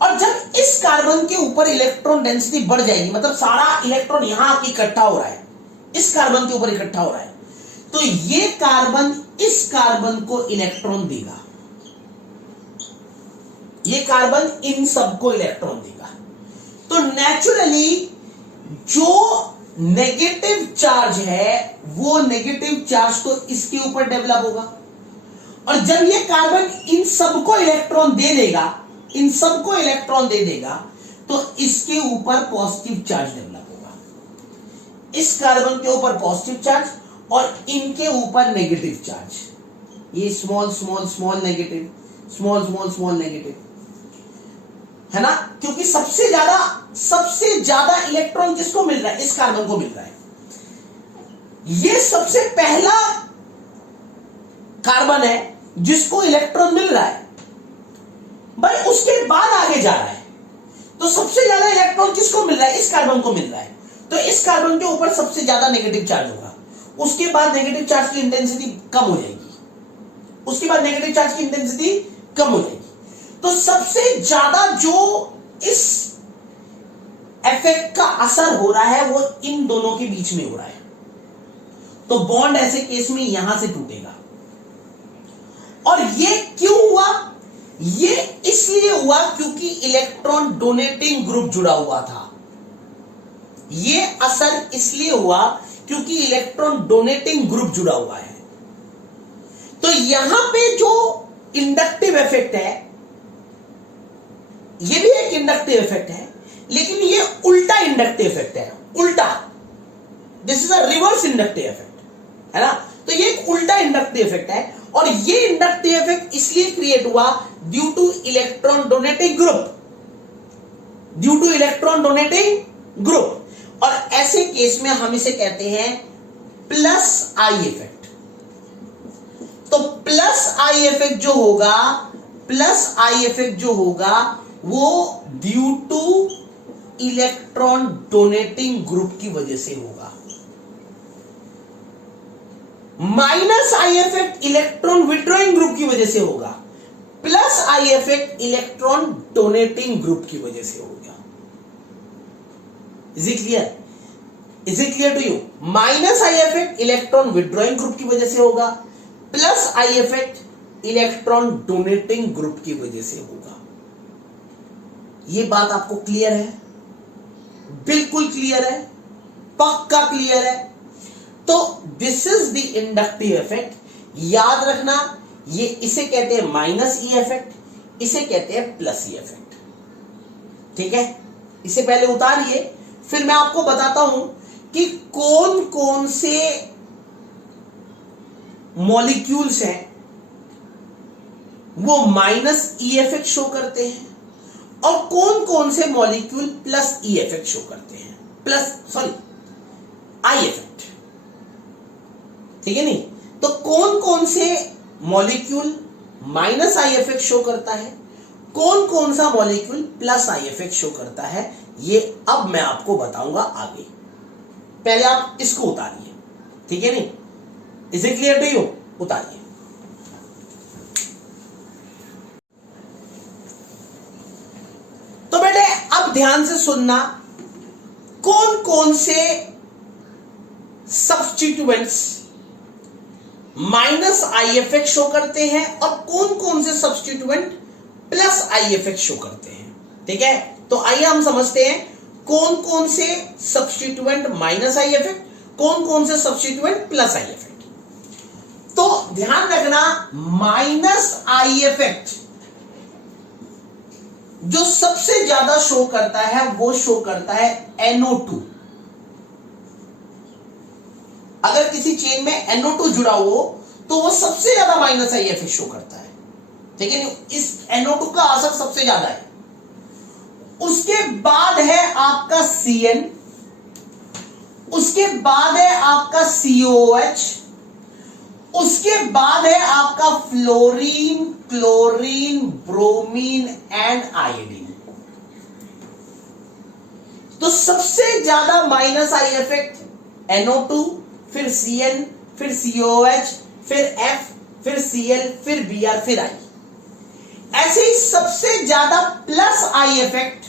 और जब इस कार्बन के ऊपर इलेक्ट्रॉन डेंसिटी बढ़ जाएगी, मतलब सारा इलेक्ट्रॉन यहां आके इकट्ठा हो रहा है, इस कार्बन के ऊपर इकट्ठा हो रहा है, तो ये कार्बन इस कार्बन को इलेक्ट्रॉन देगा, ये कार्बन इन सबको इलेक्ट्रॉन देगा। तो नेचुरली जो नेगेटिव चार्ज है वो नेगेटिव चार्ज तो इसके ऊपर डेवलप होगा, और जब ये कार्बन इन सबको इलेक्ट्रॉन दे देगा, इन सबको इलेक्ट्रॉन दे देगा, तो इसके ऊपर पॉजिटिव चार्ज डेवलप होगा। इस कार्बन के ऊपर पॉजिटिव चार्ज और इनके ऊपर नेगेटिव चार्ज। ये small small small negative, small small small negative, है ना। क्योंकि सबसे ज्यादा इलेक्ट्रॉन किसको मिल रहा है? इस कार्बन को मिल रहा है। ये सबसे पहला कार्बन है जिसको इलेक्ट्रॉन मिल रहा है, भाई उसके बाद आगे जा रहा है। तो सबसे ज्यादा इलेक्ट्रॉन किसको मिल रहा है? इस कार्बन को मिल रहा है। तो इस कार्बन के ऊपर सबसे ज्यादा नेगेटिव चार्ज होगा। उसके बाद नेगेटिव चार्ज की इंटेंसिटी कम हो जाएगी, उसके बाद नेगेटिव चार्ज की इंटेंसिटी कम हो जाएगी। तो सबसे ज्यादा जो इस इफेक्ट का असर हो रहा है वो इन दोनों के बीच में हो रहा है। तो बॉन्ड ऐसे केस में यहां से टूटेगा। और ये क्यों हुआ? ये इसलिए हुआ क्योंकि इलेक्ट्रॉन डोनेटिंग ग्रुप जुड़ा हुआ था। ये असर इसलिए हुआ क्योंकि इलेक्ट्रॉन डोनेटिंग ग्रुप जुड़ा हुआ है। तो यहां पे जो इंडक्टिव इफेक्ट है, ये भी एक इंडक्टिव इफेक्ट है, लेकिन ये उल्टा इंडक्टिव इफेक्ट है। उल्टा, this is a reverse inductive effect, है ना। तो ये एक उल्टा इंडक्टिव इफेक्ट है, और ये इंडक्टिव इफेक्ट इसलिए क्रिएट हुआ due two electron donating group, due two electron donating group. और ऐसे केस में हम इसे कहते हैं प्लस आई इफेक्ट। तो प्लस आई इफेक्ट जो होगा, प्लस आई इफेक्ट जो होगा वो due two electron donating group की वजह से होगा। Minus I effect electron withdrawing group की वजह से होगा। Plus I effect electron donating group की वजह से हो गया। Is it clear? Is it clear to you? Minus I effect electron withdrawing group की वजह से होगा, plus I effect electron donating group की वजह से होगा। ये बात आपको क्लियर है? बिल्कुल क्लियर है, पक्का क्लियर है। तो this is the inductive effect. याद रखना, ये इसे कहते हैं माइनस ई इफेक्ट, इसे कहते हैं प्लस ई इफेक्ट। ठीक है, इसे पहले उतारिए, फिर मैं आपको बताता हूं कि कौन कौन से मॉलिक्यूल्स हैं वो माइनस ई इफेक्ट शो करते हैं और कौन कौन से molecule plus E effect show करते हैं, आई इफेक्ट। ठीक है नहीं? तो कौन कौन से molecule minus I effect show करता है, कौन कौन सा molecule plus I effect show करता है, ये अब मैं आपको बताऊंगा आगे। पहले आप इसको उतारिए। ठीक है नहीं? Is it clear to you? उतारिए। तो बेटे अब ध्यान से सुनना, कौन कौन से substituents minus I effect show करते हैं और कौन कौन से substituent plus I effect show करते हैं। ठीक है, तो आइए हम समझते हैं कौन कौन से सब्स्टिट्यूएंट माइनस आई इफेक्ट, कौन कौन से सब्स्टिट्यूएंट प्लस आई इफेक्ट। तो ध्यान रखना, माइनस आई इफेक्ट जो सबसे ज्यादा शो करता है वो शो करता है NO2। अगर किसी चेन में NO2 जुड़ा हो तो वो सबसे ज्यादा माइनस आई इफेक्ट शो करता है। ठीक है, इस NO2 का असर सबसे ज्यादा है। उसके बाद है आपका CN, उसके बाद है आपका COH, उसके बाद है आपका fluorine, chlorine, bromine and iodine. तो सबसे ज्यादा माइनस आई इफेक्ट NO2, फिर CN, फिर COH, फिर F, फिर Cl, फिर Br, फिर I। ऐसे ही सबसे ज्यादा प्लस आई इफेक्ट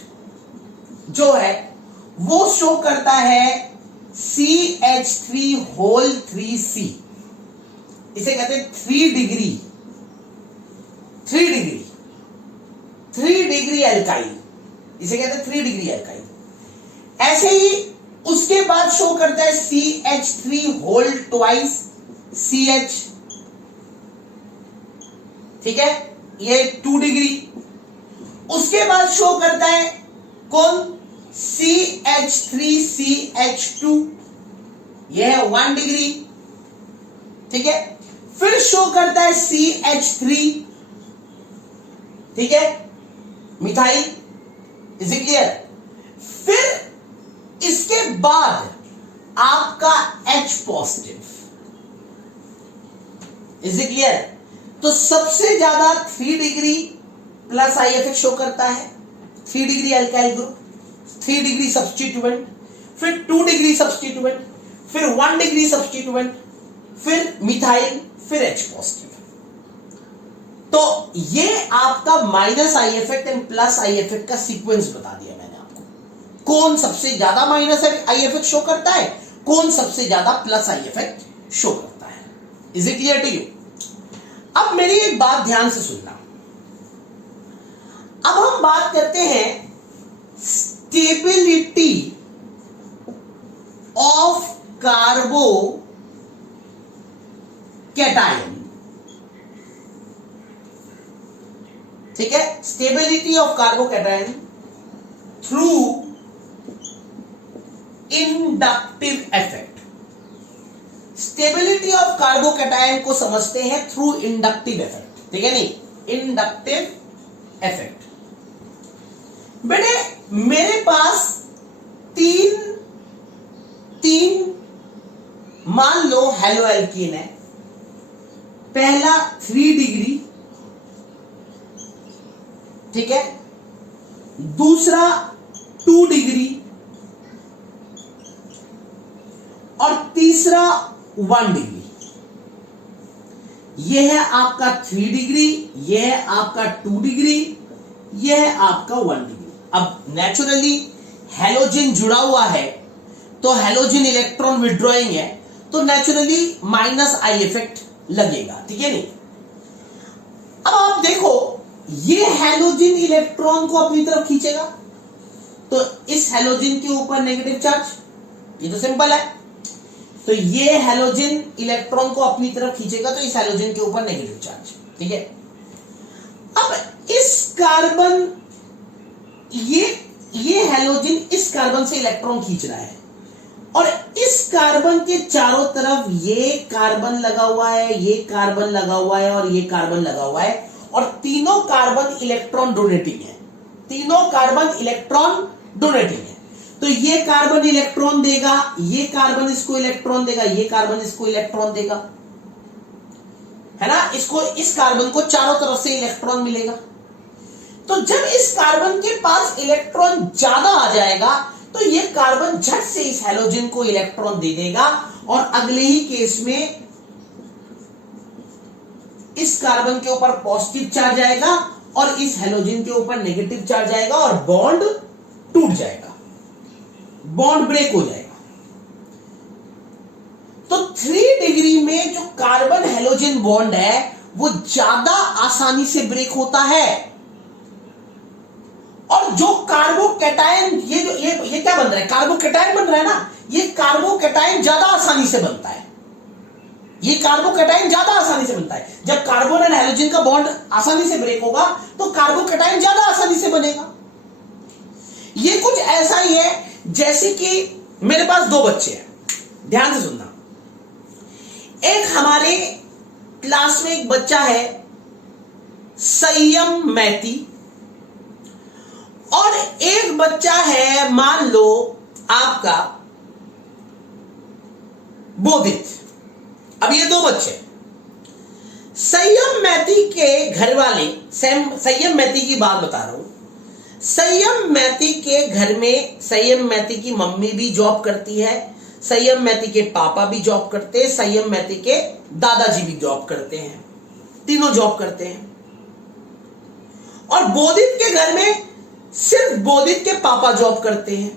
जो है वो शो करता है CH3 होल 3C। इसे कहते हैं 3 डिग्री एल्काइल। इसे कहते हैं 3 डिग्री एल्काइल। ऐसे ही उसके बाद शो करता है CH3 होल ट्वाइस CH। ठीक है, ये 2 डिग्री। उसके बाद शो करता है कौन? CH3CH2, यह है 1 डिग्री। ठीक है, फिर शो करता है CH3। ठीक है, मिथाइल। Is it clear? फिर इसके बाद आपका H positive. Is it clear? तो सबसे ज्यादा 3 degree plus I effect show करता है, 3 degree alkyl group, 3 degree substituent, फिर 2 डिग्री सब्स्टिट्यूएंट, फिर 1 डिग्री सब्स्टिट्यूएंट, फिर मिथाइल, फिर H पॉजिटिव। तो ये आपका minus I effect and plus I effect का सीक्वेंस बता दिया मैंने आपको। कौन सबसे ज्यादा माइनस आई इफेक्ट शो करता है, कौन सबसे ज्यादा प्लस आई इफेक्ट शो करता है। Is it clear to you? अब मेरी एक बात ध्यान से सुनना। अब हम बात करते हैं स्टेबिलिटी ऑफ कार्बो कैटायन। ठीक है, stability of कार्बो cation through inductive effect. Stability of कार्बो cation को समझते हैं थ्रू इंडक्टिव इफेक्ट। ठीक है नहीं? Inductive effect. बेटे मेरे पास तीन मान लो हेलो एल्कीन है। पहला 3 डिग्री, ठीक है, दूसरा 2 डिग्री और तीसरा 1 डिग्री। यह है आपका 3 डिग्री, यह है आपका 2 डिग्री, यह है आपका 1 डिग्री। अब नेचुरली हैलोजन जुड़ा हुआ है तो हैलोजन इलेक्ट्रॉन विड्रॉइंग है तो नेचुरली माइनस आई इफेक्ट लगेगा, ठीक है नहीं। अब आप देखो ये हैलोजन इलेक्ट्रॉन को अपनी तरफ खींचेगा तो इस हैलोजन के ऊपर नेगेटिव चार्ज, ये तो सिंपल है। तो ये हैलोजन इलेक्ट्रॉन को अपनी तरफ खींचेगा तो इस हैलोजन के ऊपर नेगेटिव चार्ज, ठीक है। अब इस कार्बन, ये हैलोजन इस कार्बन से इलेक्ट्रॉन खींच रहा है और इस कार्बन के चारों तरफ ये कार्बन लगा हुआ है, ये कार्बन लगा हुआ है और ये कार्बन लगा हुआ है और तीनों कार्बन इलेक्ट्रॉन डोनेटिंग है, तीनों कार्बन इलेक्ट्रॉन डोनेटिंग है। तो ये कार्बन इलेक्ट्रॉन देगा, ये कार्बन इसको इलेक्ट्रॉन देगा, ये कार्बन इसको इलेक्ट्रॉन देगा, है ना। इसको, इस कार्बन को चारों तरफ से इलेक्ट्रॉन मिलेगा। तो जब इस कार्बन के पास इलेक्ट्रॉन ज्यादा आ जाएगा तो ये कार्बन झट से इस हैलोजन को इलेक्ट्रॉन दे देगा और अगले ही केस में इस कार्बन के ऊपर पॉजिटिव चार्ज आएगा और इस हैलोजन के ऊपर नेगेटिव चार्ज आएगा और बॉन्ड टूट जाएगा, बॉन्ड ब्रेक हो जाएगा। तो 3 डिग्री में जो कार्बन हैलोजन बॉन्ड है वो ज्यादा आसानी से ब्रेक होता है और जो कार्बोकैटायन, ये क्या बन रहा है, कार्बोकैटायन बन रहा है ना, ये कार्बोकैटायन ज्यादा आसानी से बनता है, ये कार्बोकैटायन ज्यादा आसानी से बनता है। जब कार्बन और हैलोजन का बॉन्ड आसानी से ब्रेक होगा तो कार्बोकैटायन ज्यादा आसानी से बनेगा। ये कुछ ऐसा ही है जैसे कि मेरे पास 2 बच्चे हैं, ध्यान से सुनना। एक हमारे क्लास में एक बच्चा है संयम मैती और एक बच्चा है मान लो आपका बोधित। अब ये 2 बच्चे, संयम मैती के घर वाले, संयम मैती की बात बता रहा हूं, संयम मैती के घर में संयम मैती की मम्मी भी जॉब करती है, संयम मैती के पापा भी जॉब करते हैं, संयम मैती के दादाजी भी जॉब करते हैं, तीनों जॉब करते हैं। और बोधित के घर में सिर्फ बोधित के पापा जॉब करते हैं।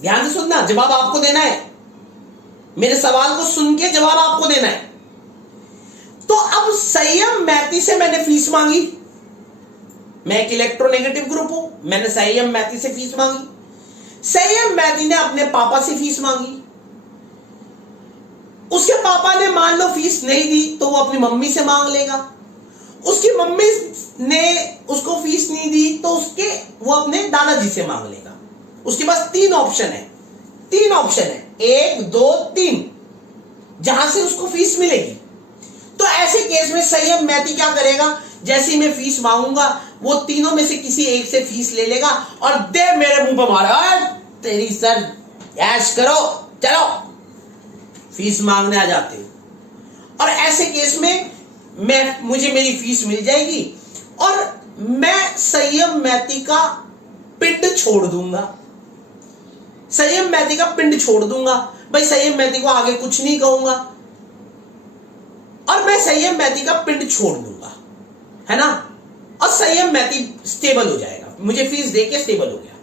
ध्यान से सुनना, जवाब आपको देना है, मेरे सवाल को सुन के जवाब आपको देना है। तो अब संयम मैती से मैंने फीस मांगी, मैं एक इलेक्ट्रोनेगेटिव ग्रुप हूं, मैंने संयम मैती से फीस मांगी, संयम मैती ने अपने पापा से फीस मांगी, उसके पापा ने मान लो फीस नहीं दी तो वो अपनी मम्मी से मांग लेगा, उसकी मम्मी ने उसको फीस नहीं दी तो वो अपने दादाजी से मांग लेगा। उसके पास 3 ऑप्शन है, 3 ऑप्शन है, 1 2 3, जहां से उसको फीस मिलेगी। तो ऐसे केस में संयम मैती क्या करेगा, जैसे ही मैं फीस मांगूंगा वो तीनों में से किसी एक से फीस ले लेगा और दे मेरे मुंह पर मारा, तेरी सर ऐश करो, चलो फीस मांगने आ जाते हो। और ऐसे केस में मुझे मेरी फीस मिल जाएगी और मैं संयम मैती का पिंड छोड़ दूंगा, संयम मैती का पिंड छोड़ दूंगा। भाई संयम मैती को आगे कुछ नहीं कहूंगा और मैं संयम मैती का पिंड छोड़ दूंगा, है ना। और संयम मैती स्टेबल हो जाएगा, मुझे फीस देके स्टेबल हो गया।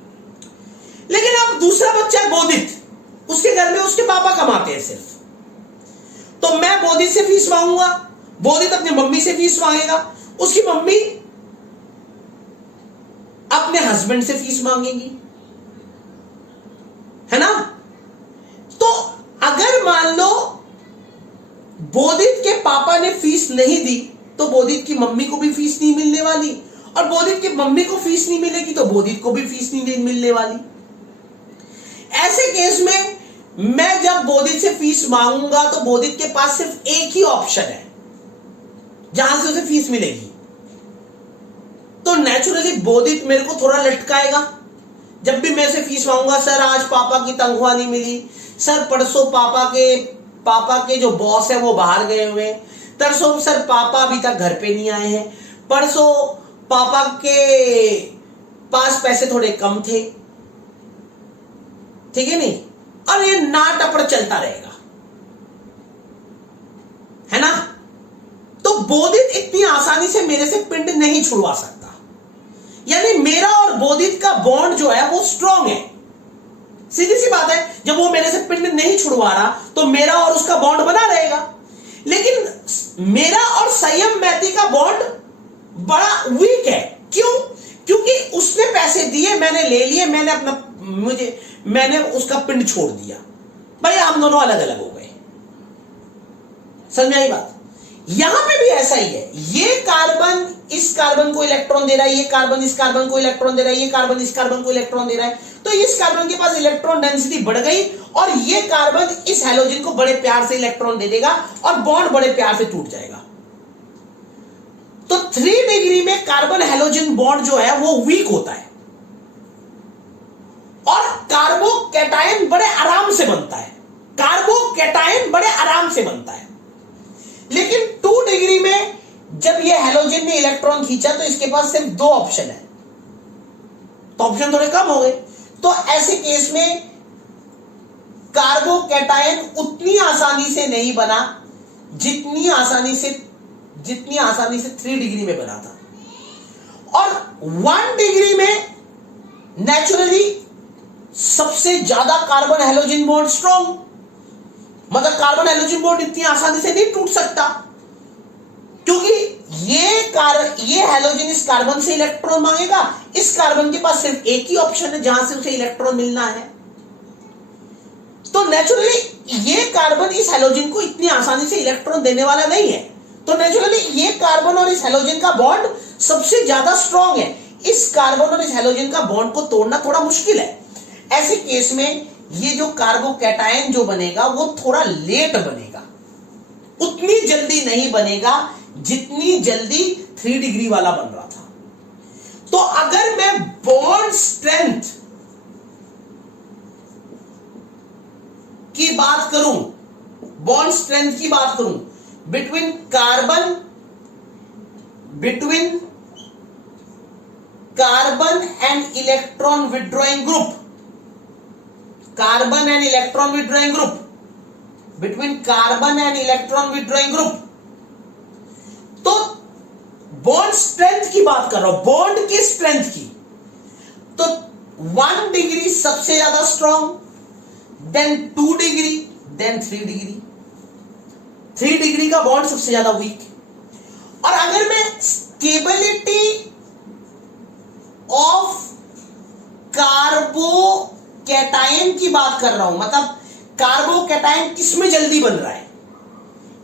लेकिन अब दूसरा बच्चा है बोधित, उसके घर में उसके पापा कमाते हैं सिर्फ, तो मैं बोधित से फीस मांगूंगा, बोधित अपनी मम्मी से फीस मांगेगा, उसकी मम्मी अपने हस्बैंड से फीस मांगेगी, है ना। तो अगर मान लो बोधित के पापा ने फीस नहीं दी तो बोधित की मम्मी को भी फीस नहीं मिलने वाली और बोधित की मम्मी को फीस नहीं मिलेगी तो बोधित को भी फीस नहीं मिलने वाली। ऐसे केस में मैं जब बोधित से फीस मांगूंगा तो बोधित के पास सिर्फ एक ही ऑप्शन है जहां से उसे फीस मिलेगी। तो नेचुरली बोधित मेरे को थोड़ा लटकाएगा। जब भी मैं उसे फीस मांगूंगा, सर आज पापा की तनख्वाह नहीं मिली, सर परसों पापा के जो बॉस है वो बाहर गए हुए, तरसों सर पापा अभी तक घर पे नहीं आए हैं, परसों पापा के पास पैसे थोड़े कम थे, ठीक है नहीं। और ये नाटपड़ चलता रहेगा, है ना। तो बोधित इतनी आसानी से मेरे से पिंड नहीं छुड़वा सकता, यानी मेरा और बोधित का बॉन्ड जो है वो स्ट्रांग है। सीधी सी बात है, जब वो मेरे से पिंड नहीं छुड़वा रहा तो मेरा और उसका बॉन्ड बना रहेगा। लेकिन मेरा और संयम मैती का बॉन्ड बड़ा वीक है। क्यों? क्योंकि उसने पैसे दिए, मैंने ले लिए, मैंने उसका पिंड छोड़ दिया। भाई हम दोनों अलग अलग हो गए। समझ में आई बात? यहां पे भी ऐसा ही है। ये कार्बन इस कार्बन को इलेक्ट्रॉन दे रहा है, ये कार्बन इस कार्बन को इलेक्ट्रॉन दे रहा है, ये कार्बन इस कार्बन को इलेक्ट्रॉन दे रहा है। तो इस कार्बन के पास इलेक्ट्रॉन डेंसिटी बढ़ गई और ये कार्बन इस हैलोजन को बड़े प्यार से इलेक्ट्रॉन दे देगा और बॉन्ड बड़े प्यार से टूट जाएगा। तो 3 डिग्री में कार्बन हैलोजन बॉन्ड जो है वो वीक होता है और कार्बोकैटायन बड़े आराम से बनता है। कार्बोकैटायन बड़े आराम से बनता है। लेकिन 2 डिग्री में जब ये हैलोजन ने इलेक्ट्रॉन खींचा तो इसके पास सिर्फ 2 ऑप्शन है, तो ऑप्शन थोड़े कम हो गए। तो ऐसे केस में कार्बोकैटायन उतनी आसानी से नहीं बना जितनी आसानी से 3 डिग्री में बना था। और 1 डिग्री में नेचुरली सबसे ज्यादा कार्बन हैलोजन बॉन्ड स्ट्रॉन्ग, मतलब कार्बन हैलोजन बॉन्ड इतनी आसानी से नहीं टूट सकता, क्योंकि ये हैलोजन इस कार्बन से इलेक्ट्रॉन मांगेगा। इस कार्बन के पास सिर्फ एक ही ऑप्शन है जहां से उसे इलेक्ट्रॉन मिलना है। तो नेचुरली ये कार्बन इस हैलोजन को इतनी आसानी से इलेक्ट्रॉन देने वाला नहीं है। तो नेचुरली ये कार्बन और इस हैलोजन का बॉन्ड सबसे ज्यादा स्ट्रॉन्ग है। इस कार्बन और इस हैलोजन का बॉन्ड को तोड़ना थोड़ा मुश्किल है। ऐसे केस में ये जो कार्बोकैटायन जो बनेगा वो थोड़ा लेट बनेगा, उतनी जल्दी नहीं बनेगा जितनी जल्दी 3 डिग्री वाला बन रहा था। तो अगर मैं बॉन्ड स्ट्रेंथ की बात करूं, बॉन्ड स्ट्रेंथ की बात करूं between carbon and electron withdrawing group, carbon and electron withdrawing group, between carbon and electron withdrawing group, तो बॉन्ड स्ट्रेंथ की बात कर रहा हूं, बॉन्ड की स्ट्रेंथ की। तो 1 डिग्री सबसे ज्यादा strong, then 2 degree, then 3 degree. 3 degree का बॉन्ड सबसे ज्यादा वीक। और अगर मैं स्टेबिलिटी ऑफ कार्बोकैटायन की बात कर रहा हूं, मतलब कार्बोकैटायन किस में जल्दी बन रहा है,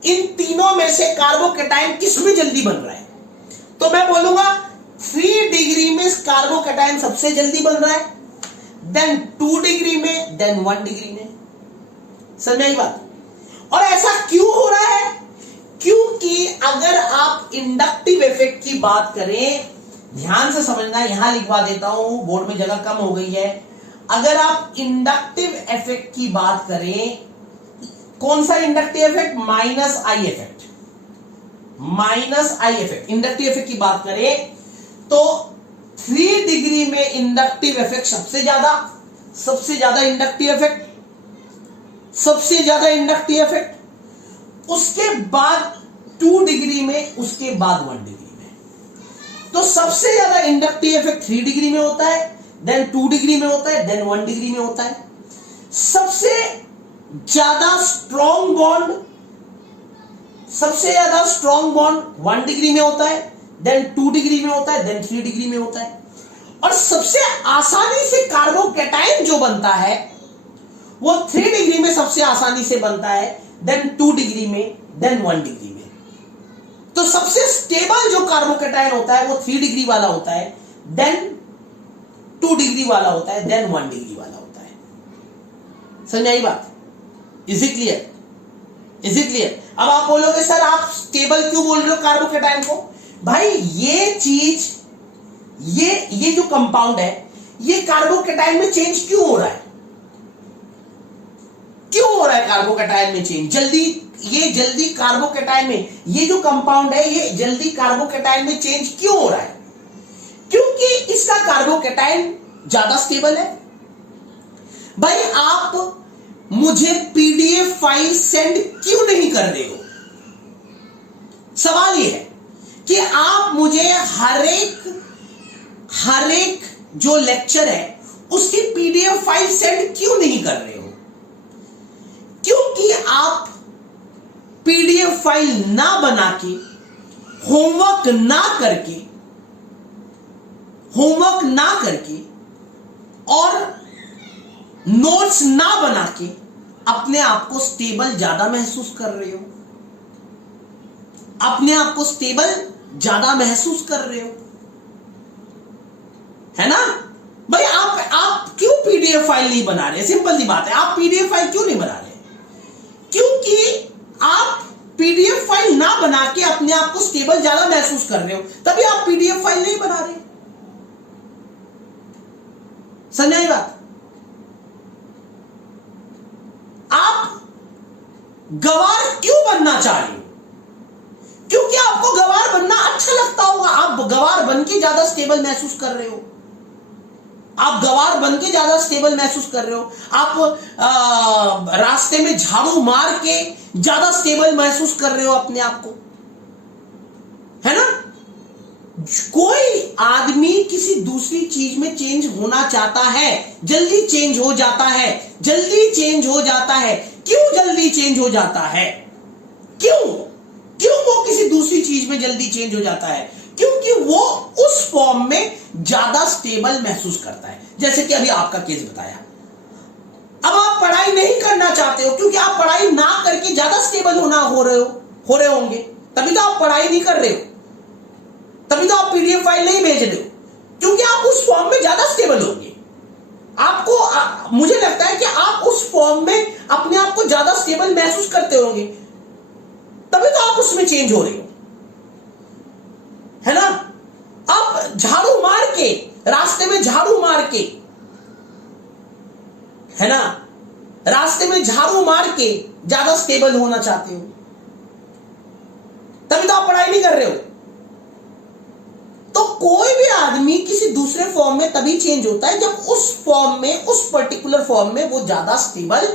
इन तीनों में से कार्बोकैटायन किस में जल्दी बन रहा है, तो मैं बोलूंगा 3 डिग्री में कार्बोकैटायन सबसे जल्दी बन रहा है, देन 2 डिग्री में, देन 1 डिग्री में। समझ आई बात? और ऐसा क्यों हो रहा है? क्योंकि अगर आप इंडक्टिव इफेक्ट की बात करें, ध्यान से समझना, यहां लिखवा देता हूं, बोर्ड में जगह कम हो गई है। अगर आप इंडक्टिव इफेक्ट की बात करें, कौन सा inductive effect? Minus I effect, minus I effect. Inductive effect की बात करें तो 3 डिग्री में इंडक्टिव इफेक्ट सबसे ज्यादा इंडक्टिव इफेक्ट, सबसे ज्यादा इंडक्टिव इफेक्ट, उसके बाद 2 डिग्री में, उसके बाद 1 डिग्री में। तो सबसे ज्यादा इंडक्टिव इफेक्ट 3 डिग्री में होता है, देन 2 डिग्री में होता है, देन 1 डिग्री में होता है। सबसे ज्यादा स्ट्रॉन्ग बॉन्ड 1 डिग्री में होता है, देन 2 डिग्री में होता है, देन 3 डिग्री में होता है। और सबसे आसानी से कार्बोकैटायन जो बनता है वो 3 डिग्री में सबसे आसानी से बनता है, देन 2 डिग्री में, देन 1 डिग्री में। तो सबसे स्टेबल जो कार्बोकैटायन होता है वो 3 डिग्री वाला होता है, देन 2 डिग्री वाला होता है, देन 1 डिग्री वाला होता है। समझ आई बात? Is it clear? Is it clear? अब आप बोलोगे सर आप स्टेबल क्यों बोल रहे हो कार्बोकैटायन को? भाई ये चीज, ये जो कंपाउंड है ये कार्बोकैटायन में चेंज क्यों हो रहा है? क्यों हो रहा है कार्बोकैटायन में चेंज? जल्दी कार्बोकैटायन में, ये जो कंपाउंड है ये जल्दी कार्बोकैटायन में चेंज क्यों हो रहा है? क्योंकि इसका कार्बोकैटायन ज्यादा स्टेबल है। भाई आप मुझे पीडीएफ फाइल सेंड क्यों नहीं कर रहे हो? सवाल यह है कि आप मुझे हर एक जो लेक्चर है उसकी पीडीएफ फाइल सेंड क्यों नहीं कर रहे हो? क्योंकि आप पीडीएफ फाइल ना बना के, होमवर्क ना करके और नोट्स ना बना के अपने आप को स्टेबल ज्यादा महसूस कर रहे हो। अपने आप को स्टेबल ज्यादा महसूस कर रहे हो, है ना भाई? आप क्यों पीडीएफ फाइल नहीं बना रहे? सिंपल सी बात है, आप पीडीएफ फाइल क्यों नहीं बना रहे? क्योंकि आप पीडीएफ फाइल ना बना के अपने आप को स्टेबल ज्यादा महसूस कर रहे हो, तभी आप पीडीएफ फाइल नहीं बना रहे। समझाई बात? आप गवार क्यों बनना चाह रहे हो? क्योंकि आपको गवार बनना अच्छा लगता होगा। आप गवार बन के ज्यादा स्टेबल महसूस कर रहे हो। आप गवार बन के ज्यादा स्टेबल महसूस कर रहे हो। आप रास्ते में झाड़ू मार के ज्यादा स्टेबल महसूस कर रहे हो अपने आप को, है ना? कोई आदमी किसी दूसरी चीज में चेंज होना चाहता है, जल्दी चेंज हो जाता है, जल्दी चेंज हो जाता है। क्यों जल्दी चेंज हो जाता है? क्यों वो किसी दूसरी चीज में जल्दी चेंज हो जाता है? क्योंकि वो उस फॉर्म में ज्यादा स्टेबल महसूस करता है। जैसे कि अभी आपका केस बताया, अब आप पढ़ाई नहीं करना चाहते हो क्योंकि आप पढ़ाई ना करके ज्यादा स्टेबल हो रहे होंगे, तभी तो आप पढ़ाई नहीं कर रहे हो, तभी तो आप पीडीएफ फाइल नहीं भेज रहे हो, क्योंकि आप उस फॉर्म में ज्यादा स्टेबल होंगे। मुझे लगता है कि आप उस फॉर्म में अपने आप को ज्यादा स्टेबल महसूस करते होंगे, तभी तो आप उसमें चेंज हो रहे हो, है ना? आप झाड़ू मार के, रास्ते में झाड़ू मार के, है ना, रास्ते में झाड़ू मार के ज्यादा स्टेबल होना चाहते हो, तभी तो आप पढ़ाई नहीं कर रहे हो। तो कोई भी आदमी किसी दूसरे फॉर्म में तभी चेंज होता है जब उस फॉर्म में, उस पर्टिकुलर फॉर्म में वो ज्यादा स्टेबल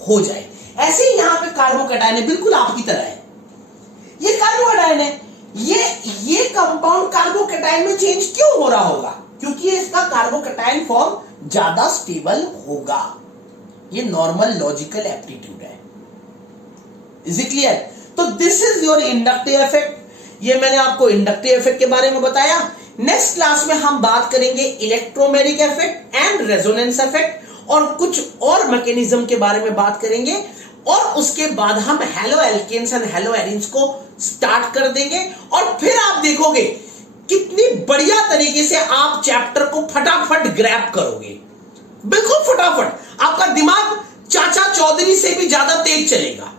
हो जाए। ऐसे ही यहां पे कार्बोकैटायन है, बिल्कुल आपकी तरह है। ये कार्बोकैटायन है, ये कंपाउंड कार्बोकैटायन में चेंज क्यों हो रहा होगा? क्योंकि इसका कार्बोकैटायन फॉर्म ज्यादा स्टेबल होगा। ये नॉर्मल लॉजिकल एप्टीट्यूड है। Is it clear? तो this is your inductive effect. ये मैंने आपको इंडक्टिव इफेक्ट के बारे में बताया। नेक्स्ट क्लास में हम बात करेंगे electromeric effect and resonance effect और कुछ और मैकेनिज्म के बारे में बात करेंगे, और उसके बाद हम haloalkanes and haloarenes को स्टार्ट कर देंगे। और फिर आप देखोगे कितनी बढ़िया तरीके से आप चैप्टर को फटाफट ग्रैब करोगे, बिल्कुल फटाफट। आपका दिमाग चाचा चौधरी से भी ज्यादा तेज चलेगा।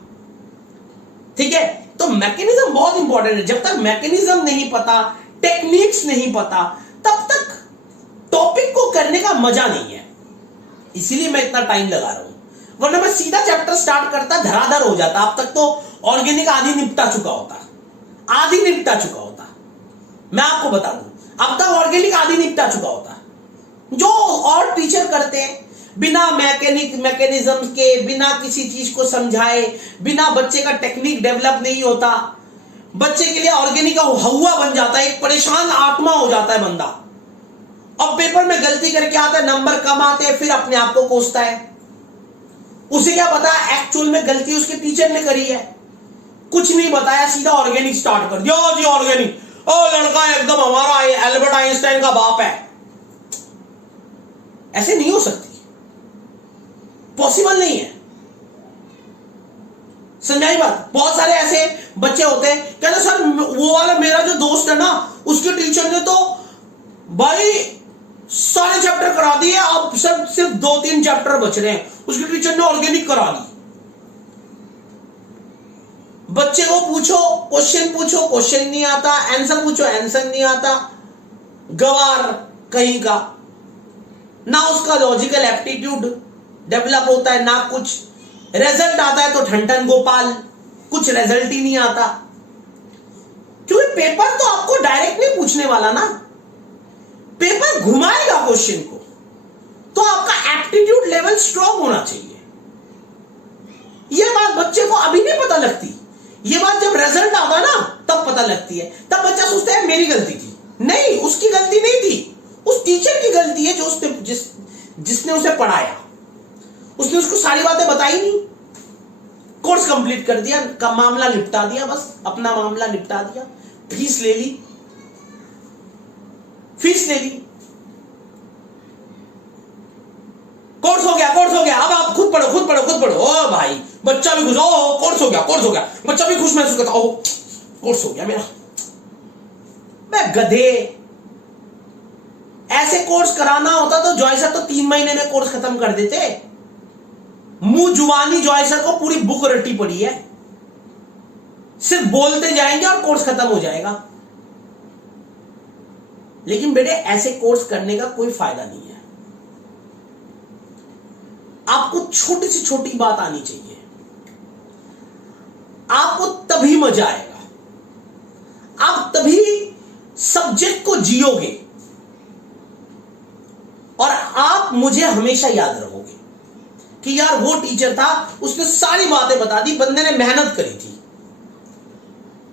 ठीक है? तो मैकेनिज्म बहुत इंपॉर्टेंट है। जब तक मैकेनिज्म नहीं पता, टेक्निक्स नहीं पता, तब तक टॉपिक को करने का मजा नहीं है। इसीलिए मैं इतना टाइम लगा रहा हूं, वरना मैं सीधा चैप्टर स्टार्ट करता, धराधर हो जाता। अब तक तो ऑर्गेनिक आधी निपटा चुका होता। मैं आपको बता दूं, अब तक ऑर्गेनिक आधी निपटा चुका होता। जो और टीचर करते हैं बिना मैकेनिज्म के, बिना किसी चीज को समझाए, बिना बच्चे का टेक्निक डेवलप नहीं होता, बच्चे के लिए ऑर्गेनिक का हवा बन जाता है, एक परेशान आत्मा हो जाता है बंदा। अब पेपर में गलती करके आता है, नंबर कम आते हैं, फिर अपने आप को कोसता है। उसे क्या पता है एक्चुअल में गलती उसके टीचर ने करी है? कुछ नहीं बताया, सीधा ऑर्गेनिक स्टार्ट कर दिया। जी ऑर्गेनिक, ओ लड़का एकदम हमारा एल्बर्ट आइंस्टाइन का बाप है। ऐसे नहीं हो सकती, पॉसिबल नहीं है। समझाई बात? बहुत सारे ऐसे बच्चे होते हैं, कहते सर वो वाला मेरा जो दोस्त है ना, उसके टीचर ने तो भाई सारे चैप्टर करा दिए, अब सिर्फ 2-3 चैप्टर बच रहे हैं, उसके टीचर ने ऑर्गेनिक करा दी। बच्चे को पूछो, क्वेश्चन नहीं आता, आंसर पूछो, आंसर नहीं आता। गवार कहीं का, ना उसका लॉजिकल एप्टीट्यूड डेवलप होता है, ना कुछ रिजल्ट आता है तो ठंडन गोपाल, कुछ रिजल्ट ही नहीं आता। क्योंकि पेपर तो आपको डायरेक्ट नहीं पूछने वाला ना, पेपर घुमाएगा क्वेश्चन को। तो आपका एप्टीट्यूड लेवल स्ट्रांग होना चाहिए। यह बात बच्चे को अभी नहीं पता लगती ये बात जब रिजल्ट आता ना तब पता लगती है। तब बच्चा सोचता है मेरी गलती थी। नहीं, उसकी गलती नहीं थी, उस टीचर की गलती है जो जिसने उसे पढ़ाया। उसने उसको सारी बातें बताई नहीं, कोर्स कंप्लीट कर दिया, का मामला निपटा दिया, बस अपना मामला निपटा दिया, फीस ले ली, कोर्स हो गया, अब आप खुद पढ़ो। ओ भाई, बच्चा भी खुश, ओ कोर्स हो गया, बच्चा भी खुश महसूस करता, ओ कोर्स हो गया मेरा। मैं गधे, ऐसे कोर्स कराना होता तो जॉय सर तो 3 महीने में कोर्स खत्म कर देते। मुंह जुबानी जॉय सर को पूरी बुक रटी पड़ी है, सिर्फ बोलते जाएंगे और कोर्स खत्म हो जाएगा। लेकिन बेटे ऐसे कोर्स करने का कोई फायदा नहीं है। आपको छोटी से छोटी बात आनी चाहिए, आपको तभी मजा आएगा, आप तभी सब्जेक्ट को जियोगे और आप मुझे हमेशा याद रखोगे कि यार वो टीचर था, उसने सारी बातें बता दी, बंदे ने मेहनत करी थी।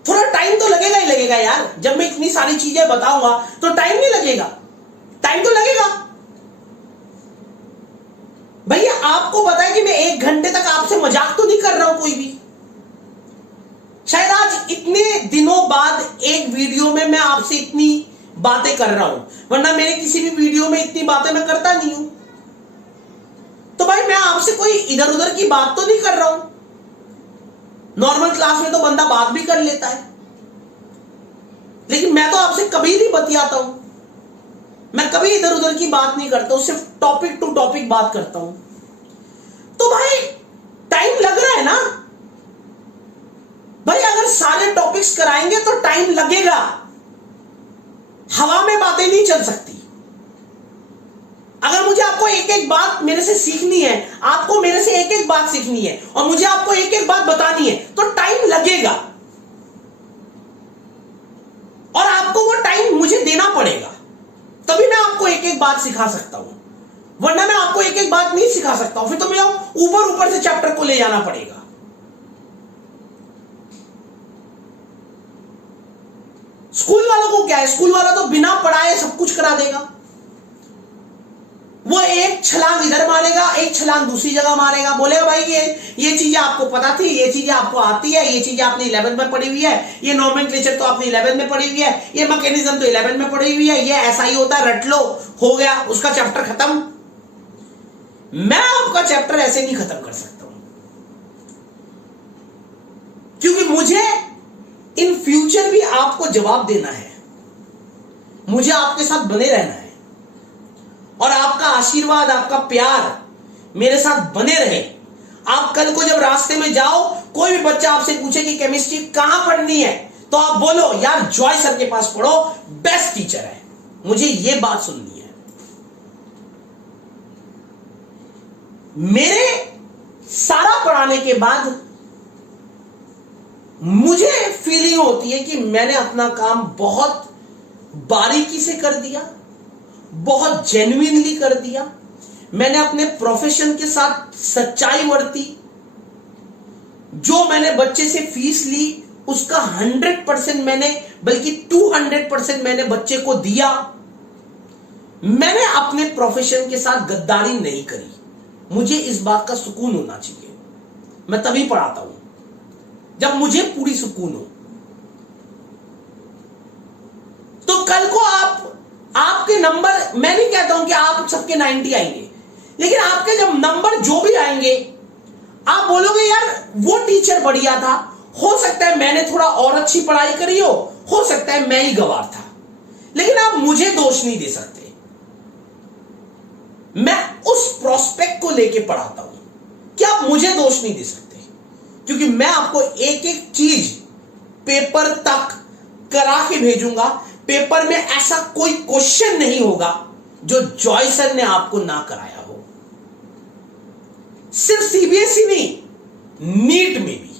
थोड़ा टाइम तो लगेगा ही लगेगा यार, जब मैं इतनी सारी चीजें बताऊंगा तो टाइम नहीं लगेगा, टाइम तो लगेगा। भैया आपको पता है कि मैं 1 घंटे तक आपसे मजाक तो नहीं कर रहा हूं कोई भी। शायद आज इतने दिनों बाद एक वीडियो में मैं आपसे इतनी बातें कर रहा हूं, वरना मेरे किसी भी वीडियो में इतनी बातें मैं करता नहीं हूं। तो भाई मैं आपसे कोई इधर उधर की बात तो नहीं कर रहा हूं। नॉर्मल क्लास में तो बंदा बात भी कर लेता है, लेकिन मैं तो आपसे कभी नहीं बतियाता हूं, मैं कभी इधर उधर की बात नहीं करता हूं, सिर्फ टॉपिक टू टॉपिक बात करता हूं। तो भाई टाइम लग रहा है ना भाई, अगर सारे टॉपिक्स कराएंगे तो टाइम लगेगा, हवा में बातें नहीं चल सकती। अगर मुझे आपको एक एक बात मेरे से सीखनी है, आपको मेरे से एक एक बात सीखनी है और मुझे आपको एक एक बात बतानी है तो टाइम लगेगा, और आपको वो टाइम मुझे देना पड़ेगा, तभी मैं आपको एक एक बात सिखा सकता हूं, वरना मैं आपको एक एक बात नहीं सिखा सकता हूं। फिर तो मैं ऊपर से चैप्टर को ले जाना पड़ेगा। स्कूल वालों को क्या है, स्कूल वाला तो बिना पढ़ाए सब कुछ करा देगा। वो एक छलांग इधर मारेगा, एक छलांग दूसरी जगह मारेगा, बोलेगा भाई ये चीजें आपको पता थी, ये चीजें आपको आती है, ये चीजें आपने 11th में पढ़ी हुई है, ये नॉमेनक्लेचर तो आपने 11th में पढ़ी हुई है, ये मैकेनिज्म तो 11th में पढ़ी हुई है, ये ऐसा ही होता है, रट लो, हो गया, उसका चैप्टर खत्म। मैं आपका चैप्टर ऐसे नहीं खत्म कर सकता हूं, क्योंकि मुझे इन फ्यूचर भी आपको जवाब देना है, मुझे आपके साथ बने रहना है, और आपका आशीर्वाद, आपका प्यार मेरे साथ बने रहे। आप कल को जब रास्ते में जाओ, कोई भी बच्चा आपसे पूछे कि केमिस्ट्री कहां पढ़नी है, तो आप बोलो यार जॉय सर के पास पढ़ो, बेस्ट टीचर है। मुझे यह बात सुननी है। मेरे सारा पढ़ाने के बाद मुझे फीलिंग होती है कि मैंने अपना काम बहुत बारीकी से कर दिया, बहुत जेन्युइनली कर दिया, मैंने अपने प्रोफेशन के साथ सच्चाई बरती, जो मैंने बच्चे से फीस ली उसका 100% मैंने, बल्कि 200% मैंने बच्चे को दिया। मैंने अपने प्रोफेशन के साथ गद्दारी नहीं करी। मुझे इस बात का सुकून होना चाहिए। मैं तभी पढ़ाता हूं जब मुझे पूरी सुकून हो। तो कल को आपके नंबर, मैं नहीं कहता हूं कि आप सबके 90 आएंगे, लेकिन आपके जब नंबर जो भी आएंगे, आप बोलोगे यार वो टीचर बढ़िया था, हो सकता है मैंने थोड़ा और अच्छी पढ़ाई करी हो सकता है मैं ही गवार था, लेकिन आप मुझे दोष नहीं दे सकते। मैं उस प्रोस्पेक्ट को लेके पढ़ाता हूं कि आप मुझे दोष नहीं दे सकते, क्योंकि मैं आपको एक एक चीज पेपर तक करा के भेजूंगा। पेपर में ऐसा कोई क्वेश्चन नहीं होगा जो जॉय सर ने आपको ना कराया हो। सिर्फ सीबीएसई नहीं, नीट में भी।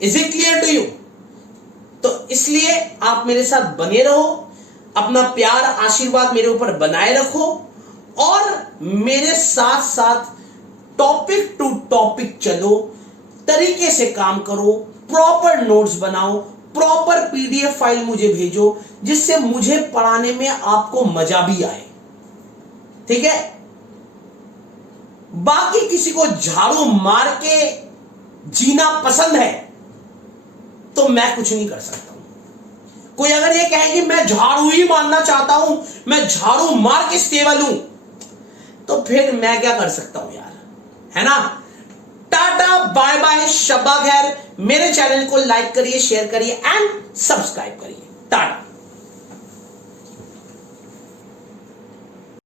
Is it clear to you? तो इसलिए आप मेरे साथ बने रहो, अपना प्यार आशीर्वाद मेरे ऊपर बनाए रखो, और मेरे साथ साथ टॉपिक टू टॉपिक चलो, तरीके से काम करो, प्रॉपर नोट्स बनाओ, प्रॉपर पीडीएफ फाइल मुझे भेजो, जिससे मुझे पढ़ाने में आपको मजा भी आए। ठीक है? बाकी किसी को झाड़ू मार के जीना पसंद है तो मैं कुछ नहीं कर सकता हूं। कोई अगर ये कहे कि मैं झाड़ू ही मारना चाहता हूं, मैं झाड़ू मार के स्टेबल हूं, तो फिर मैं क्या कर सकता हूं यार, है ना? टाटा बाय बाय, शब्बा खैर। मेरे चैनल को लाइक करिए, शेयर करिए एंड सब्सक्राइब करिए। टाटा।